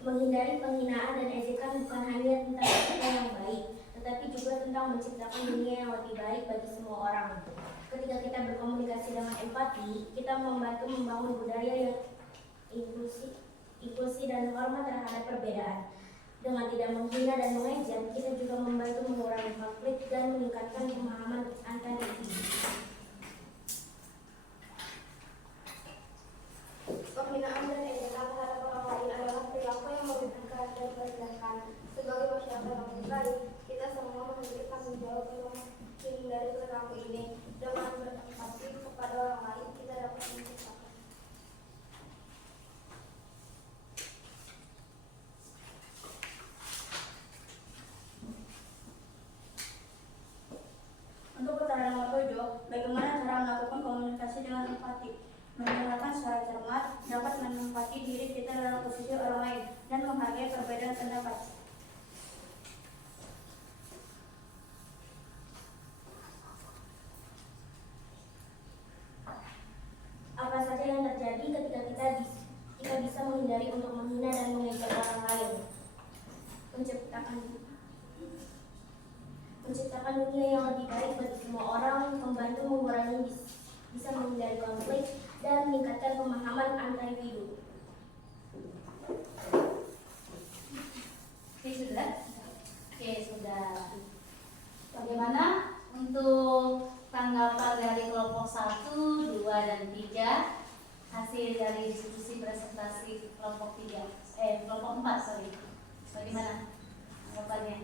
Menghindari penghinaan dan ejekan bukan hanya tentang sikap yang baik, tetapi juga tentang menciptakan dunia yang lebih baik bagi semua orang. Ketika kita berkomunikasi dengan empati, kita membantu membangun budaya yang inklusi dan hormat terhadap perbedaan. Dengan tidak menghina dan mengejek, kita juga membantu mengurangi konflik dan meningkatkan pemahaman antar individu. Penghinaan dan ejekan terhadap orang lain adalah perilaku yang merugikan dan merendahkan. Sebagai masyarakat yang lebih baik, kita semua memiliki tanggung jawab untuk menghindari perilaku ini. Dengan berempati kepada orang lain, kita dapat menciptakan. Untuk pertanyaan nomor 7, bagaimana cara melakukan komunikasi dengan empati? Mendengarkan secara cermat, dapat menempati diri kita dalam posisi orang lain, dan menghargai perbedaan pendapat. Apa saja yang terjadi ketika kita bisa menghindari untuk menghina dan mengejek orang lain? Menciptakan dunia yang lebih baik bagi semua orang, membantu mengurangi bisa menghindari konflik dan meningkatkan pemahaman antar individu. Oke, sudah? Oke, sudah. Bagaimana untuk tanggapan dari kelompok 1, 2, dan 3 hasil dari diskusi presentasi kelompok 4, sorry. Bagaimana tanggapannya?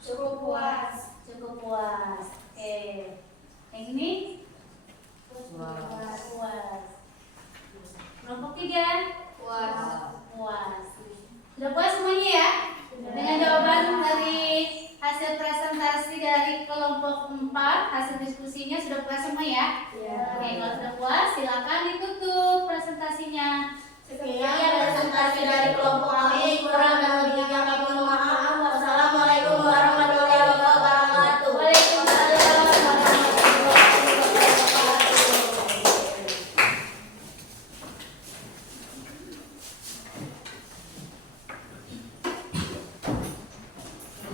Cukup puas. Cukup puas. Oke. Yang ini? Puas. Puas. Kelompok 3? Puas. Sudah puas semuanya ya? Dengan jawaban dari hasil presentasi dari kelompok 4, hasil diskusinya sudah puas semua ya? Oke, kalau sudah puas silakan ditutup presentasinya. Sekian presentasi dari kelompok kami, kurang dan lebihnya kami mohon maaf. Wassalamualaikum warahmatullahi wabarakatuh. Waalaikumsalam warahmatullahi wabarakatuh.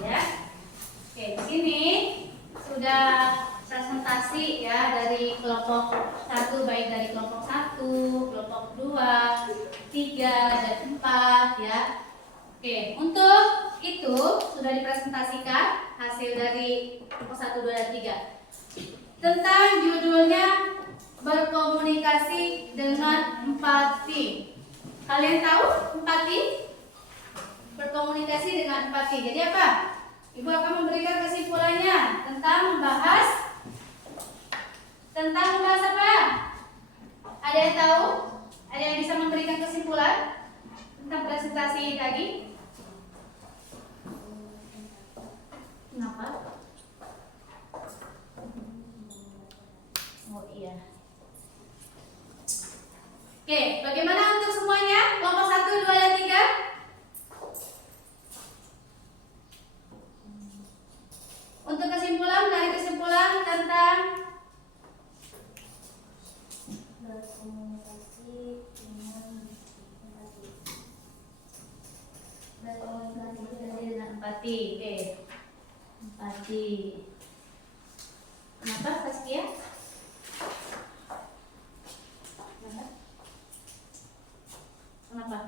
Ya. Oke, di sini sudah presentasi ya dari kelompok 1, baik dari kelompok 1, kelompok 2, 3, dan 4 ya. Oke, untuk itu sudah dipresentasikan hasil dari kelompok 1, 2, dan 3. Tentang judulnya berkomunikasi dengan empati. Kalian tahu empati? Berkomunikasi dengan empati. Jadi apa? Ibu akan memberikan kesimpulannya tentang membahas apa? Ada yang tahu? Ada yang bisa memberikan kesimpulan tentang presentasi tadi? Kenapa? Oh iya. Oke, bagaimana untuk semuanya? Kelompok 1, 2, dan 3? Untuk kesimpulan, dari kesimpulan tentang Berkomunikasi dengan empati. berkomunikasi dengan empati. Oke. Empati. Kenapa, Saskia? Kenapa?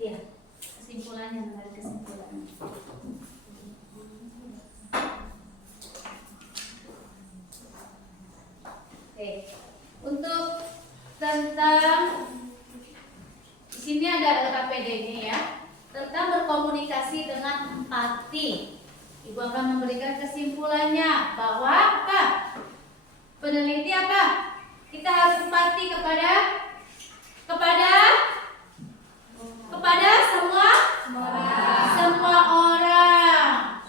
Iya, kesimpulannya, dari kesimpulan. tentang di sini ada LKPD-nya ya, tentang berkomunikasi dengan empati. Ibu akan memberikan kesimpulannya bahwa apa? Peneliti apa? Kita harus empati kepada semua orang.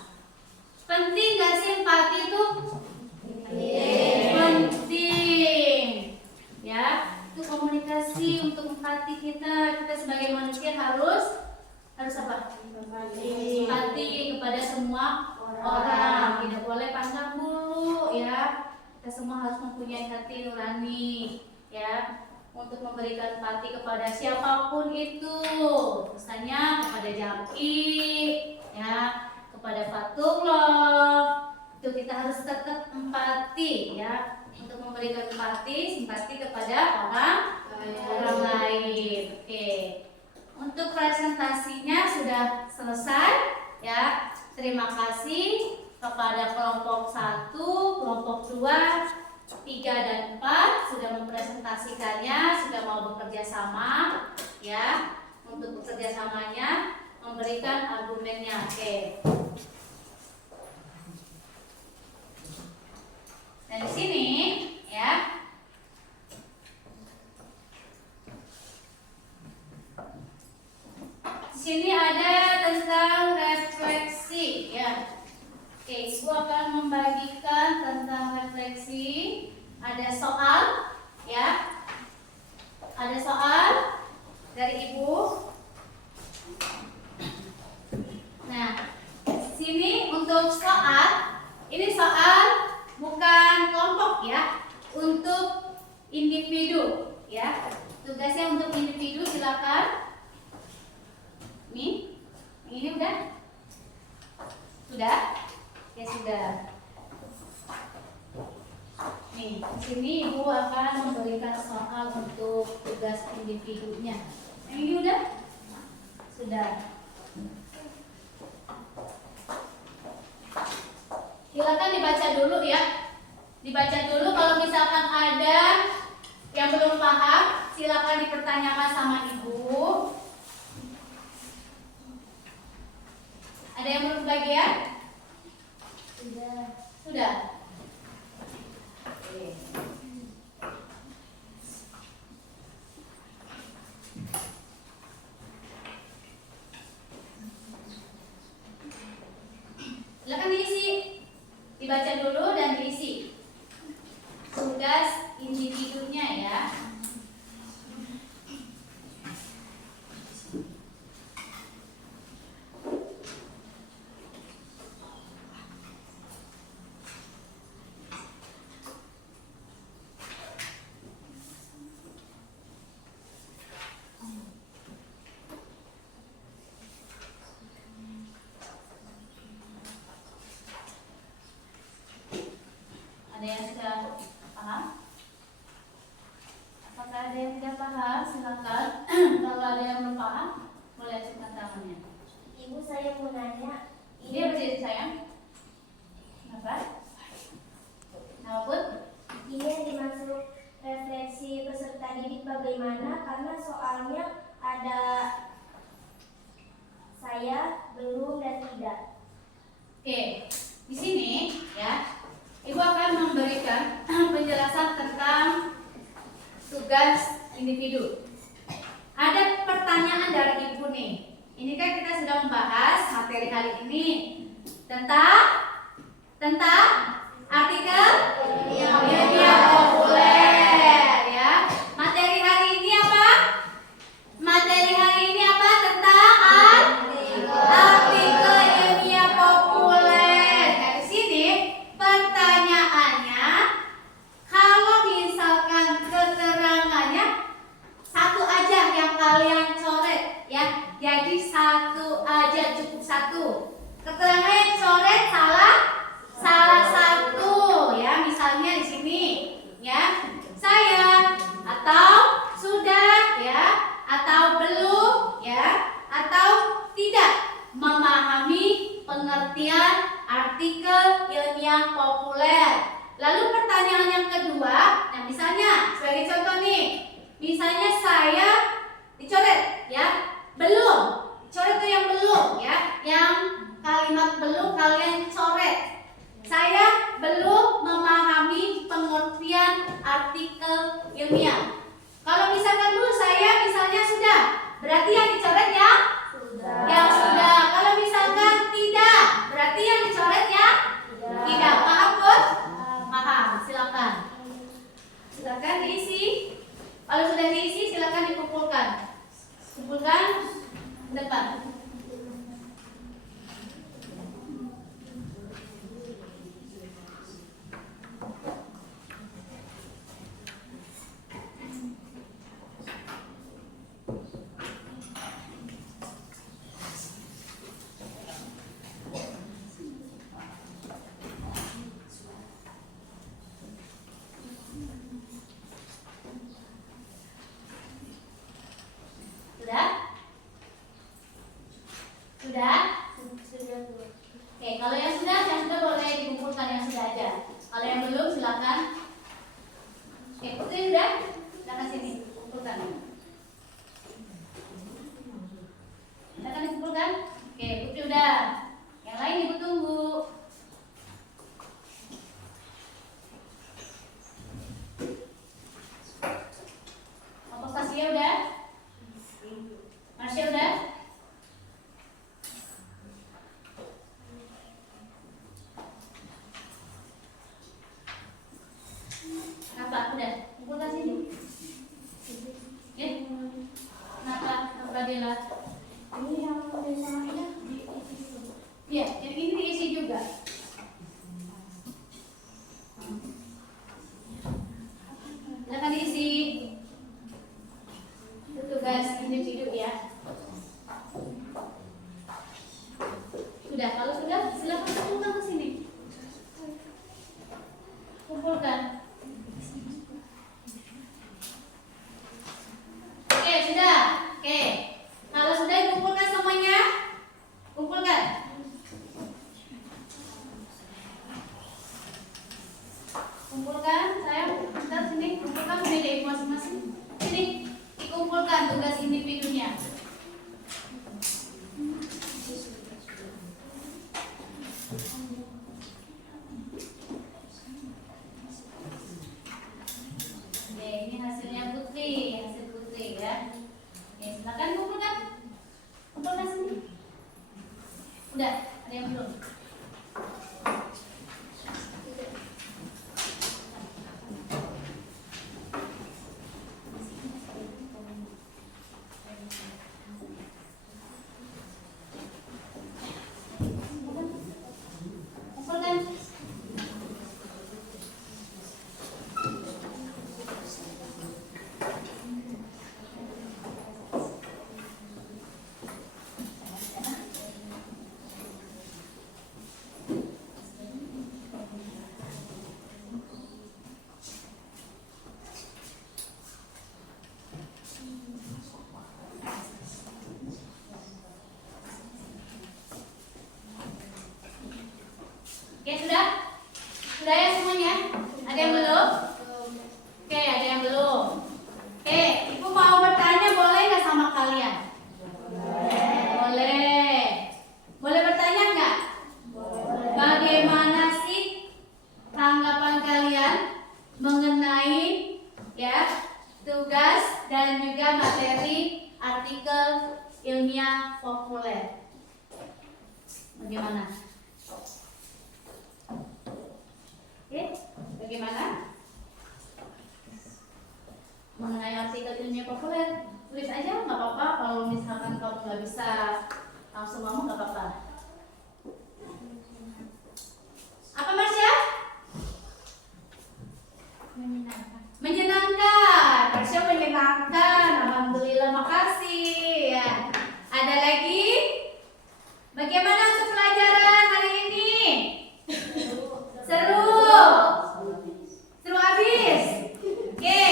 Penting gak sih empati itu? Penting. Ya, itu komunikasi untuk empati kita sebagai manusia harus apa? Empati kepada semua orang. Tidak boleh pandang bulu ya. Kita semua harus mempunyai hati nurani ya, untuk memberikan empati kepada siapapun itu, misalnya kepada Jaki ya, kepada Fatullah, itu kita harus tetap empati ya, untuk memberikan empati, simpati kepada orang lain. Oke, untuk presentasinya sudah selesai ya. Terima kasih kepada kelompok 1, kelompok 2, 3 dan 4 sudah mempresentasikannya, sudah mau bekerja sama ya. Untuk bekerja samanya memberikan argumennya. Oke. Dan di sini ya, di sini ada tentang refleksi ya. Oke, Ibu akan membagikan tentang refleksi. Ada soal ya. Ada soal dari Ibu. Nah, sini untuk soal, ini soal bukan kelompok ya, untuk individu ya. Tugasnya untuk individu, silakan. Ini udah? Sudah? Ya sudah. Nih, di sini Ibu akan memberikan soal untuk tugas individunya. Yang ini udah? Sudah. Silakan dibaca dulu ya. Dibaca dulu, kalau misalkan ada yang belum paham, silakan dipertanyakan sama Ibu. Ada yang belum kebagian? Sudah. Oke. Silakan diisi. Dibaca dulu dan diisi. Tugas individunya ya. Ada yang sudah paham? Apakah ada yang tidak paham? Silakan. Kalau ada yang belum paham, boleh angkat tangannya. Ibu, saya mau nanya. Dia berdiri sayang. Kenapa? Nama pun? Ini yang dimaksud refleksi peserta didik bagaimana? Karena soalnya ada saya, belum, dan tidak. Oke, di sini ya, Ibu akan memberikan penjelasan tentang tugas individu. Ada pertanyaan dari Ibu nih. Ini kan kita sudah membahas materi hari ini tentang artikel ilmiah populer ya. Materi hari ini apa? Materi hari ini apa? Tentang artikel ilmiah populer. Nah, di sini pertanyaannya, kalau misalkan keterangannya satu aja yang kalian coret ya. Jadi satu aja, cukup satu. Keterangan yang coret salah satu ya. Misalnya di sini ya, saya atau sudah ya, atau belum ya, atau tidak memahami pengertian artikel ilmiah populer. Lalu pertanyaan yang kedua, nah misalnya sebagai contoh nih, Misalnya saya dicoret ya, belum. Coret itu yang belum ya. Yang kalimat belum kalian coret. Saya belum memahami pengertian artikel ilmiah. Kalau misalkan dulu saya misalnya sudah, berarti yang dicoret ya? Sudah. Yang sudah. Kalau misalkan tidak, berarti yang dicoret ya? Tidak. Paham, Bos? Paham. Silakan. Silakan diisi. Kalau sudah diisi, silakan dikumpulkan. Kumpulkan depan. Sudah? Sudah? Sudah. Oke, kalau yang sudah boleh dikumpulkan yang sudah aja. Kalau yang belum silakan. Oke, Putri sudah? Silakan sini, kumpulkan. Silakan dikumpulkan. Oke, Putri udah. Yang lain ibu tunggu. Komposasinya udah? Marsha udah? Kenapa? Udah? Kumpulkan sini. Ya? Kenapa? Kenapa Dela? Ini yang udah sama ini. Iya, yang ini diisi juga. Silakan diisi. Itu tugas individu ya. Sudah, kalau sudah silakan kumpulkan ke sini. Kumpulkan. Oke, sudah. Oke. Kalau sudah kumpulkan semuanya. Kumpulkan. Kumpulkan, saya bentar sini. Kumpulkan beda masing-masing. Sini, dikumpulkan tugas individunya. Oke, ini hasilnya Putri, hasil Putri ya. Oke, silakan kumpulkan. Kumpulkan sini. Udah, ada yang belum? Kumpulkan. Oke, sudah? Sudah ya semuanya? Ada yang belum? Oke, ada yang belum. Oke, Ibu mau bertanya boleh nggak sama kalian? Boleh. Boleh bertanya nggak? Bagaimana sih tanggapan kalian mengenai ya tugas dan juga materi artikel ilmiah populer? Bagaimana? Oke, bagaimana? Mengenai artikel ilmiah populer, tulis aja nggak apa-apa. Kalau misalkan kamu nggak bisa langsung ngomong nggak apa-apa. Apa Marsha? Menyenangkan. Menyenangkan. Marsha menyenangkan. Alhamdulillah, makasih. Ya. Ada lagi? Bagaimana untuk pelajaran hari ini? Seru. Seru habis. Oke.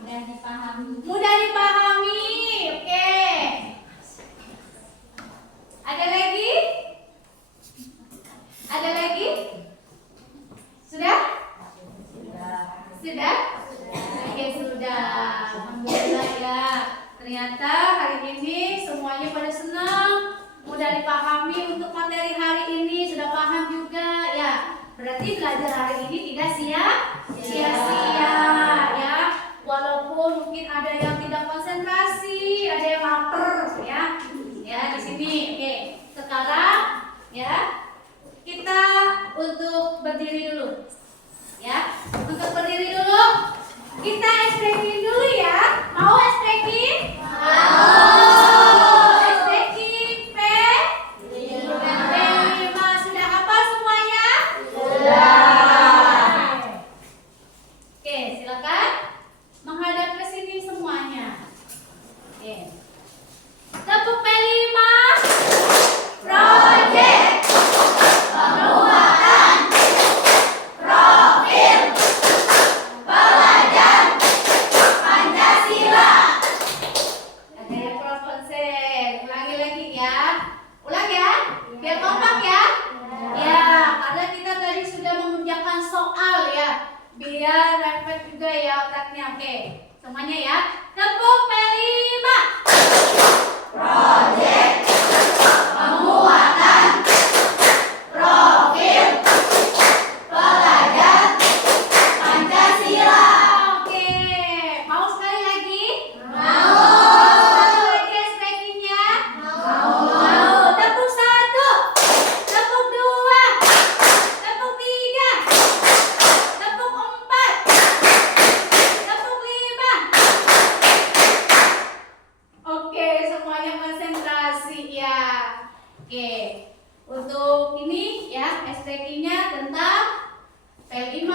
Mudah dipahami. Mudah dipahami. Oke. sudah dipahami untuk materi hari ini, sudah paham juga ya. Berarti belajar hari ini tidak sia-sia ya. Walaupun mungkin ada yang tidak konsentrasi, ada yang lapar ya. Ya, di sini. Oke. Sekarang ya, kita untuk berdiri dulu. Ya, untuk berdiri dulu. Kita stretching dulu ya. Mau stretching? Mau. Stretching P5. Sudah hafal semuanya? Sudah. Oke, silakan menghadap ke sini semuanya. Oke. Tepuk P5. Project penguatan profil pelajar Pancasila. Ada yang kurang konsen. Ulangi lagi ya. Ulang ya. Biar kompak ya. Ya, karena kita tadi sudah mengerjakan soal ya. Biar refleks juga ya otaknya. Oke. Semuanya ya. Tepuk P5. Project penguatan profil pelajar Pancasila. Oke, mau sekali lagi? Mau. Satu lagi stretchingnya? Mau. Tepuk 1, tepuk 2, tepuk 3, tepuk 4, tepuk 5. Oke, semuanya konsentrasi ya. Oke, untuk ini ya, stretchingnya tentang P5,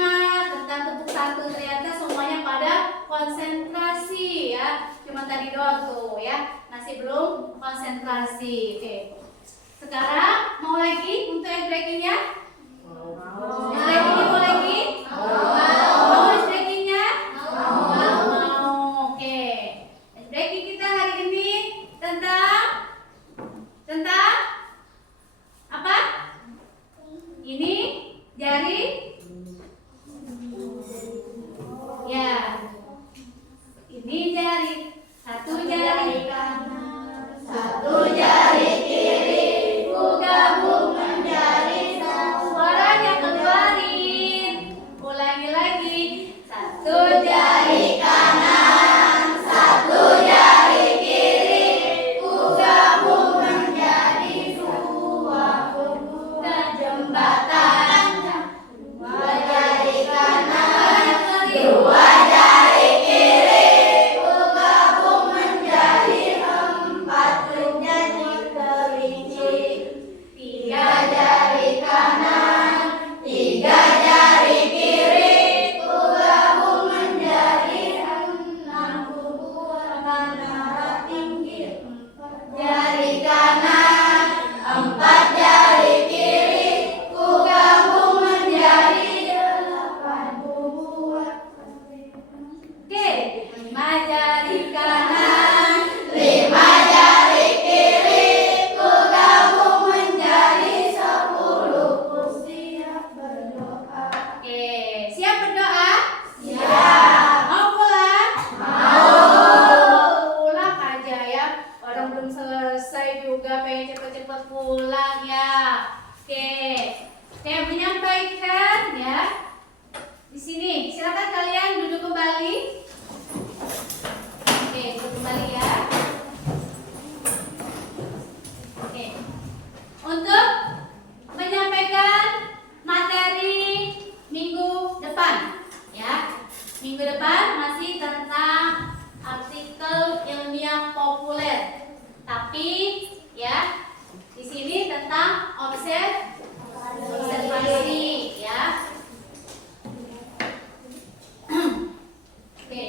tentang tepuk 1. Ternyata semuanya pada konsentrasi ya. Cuma tadi doang tuh ya, masih belum konsentrasi. Oke, sekarang mau lagi untuk stretchingnya? Stretchingnya mau lagi? Mau stretchingnya? Mau. Oke, stretching kita hari ini tentang apa? Ini jari ya. Ini jari, satu jari kanan, satu jari kiri, ku gabung menjadi satu. Suaranya keluarin. Ulangi lagi. Satu jari kanan, satu jari kiri, ku gabung menjadi dua. Dan jembatan, dua jari kanan, dua jari kiri, ku gabung menjadi empat. Menjadi kelinci. Tiga jari kanan, tiga jari kiri, ku gabung menjadi enam. Buat menara tinggi. Jari kanan, empat jari kiri, ku gabung menjadi delapan. Buat oke, lima jari kanan, lima jari kiri, ku gabung menjadi 10. Ku siap berdoa. Oke, siap berdoa? Siap. Mau pulang? Mau. Pulang aja ya. Orang belum selesai juga pengen cepet-cepet pulang ya. Oke, saya menyampaikan ya. Di sini, silakan kalian duduk kembali. Oke, duduk kembali ya. Oke, untuk menyampaikan materi minggu depan ya. Minggu depan masih tentang artikel ilmiah populer. Tapi ya, di sini tentang observasi ya. Oke.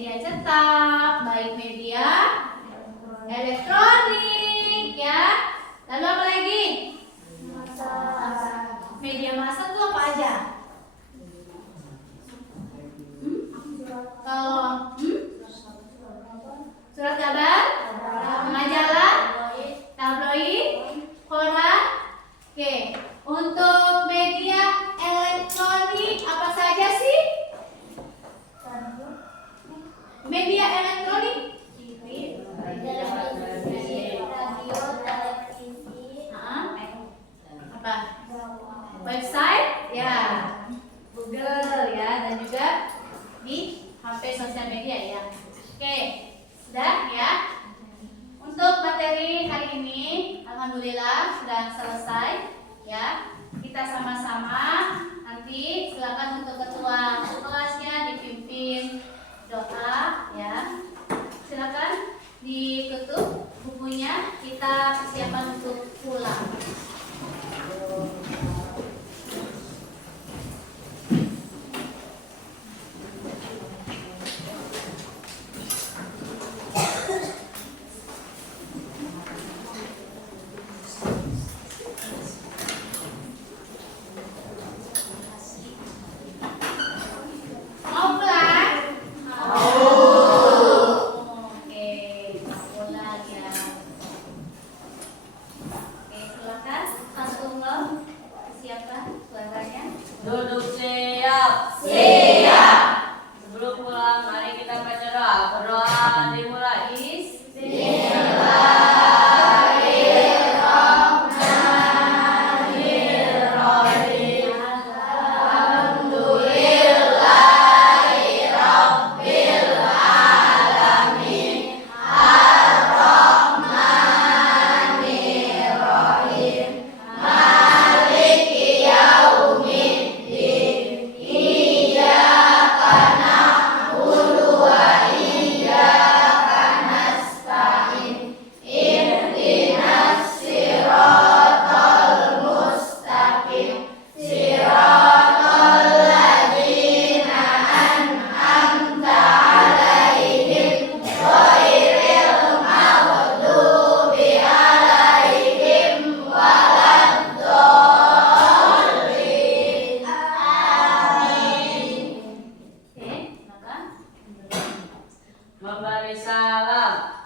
media cetak, baik media elektronik ya. Lalu apa lagi? Media massa itu apa aja? Kalau surat kabar, majalah, tabloid, koran. Oke, untuk media elektronik apa saja sih? Media elektronik apa? Website ya, Google ya, dan juga di HP sosial media ya. Oke, sudah ya. Untuk materi hari ini, alhamdulillah sudah selesai ya. Kita sama-sama nanti silakan untuk ketua kelasnya dipimpin doa ya. Silakan ditutup bukunya, kita persiapan untuk pulang. Mau pulang? Oke, pulang ya. Oke, silakan langsung siapa suaranya? Duduk siap. Siap. Sebelum pulang, mari kita baca doa. Berdoa dimulai. Oke, maka Memberi salam.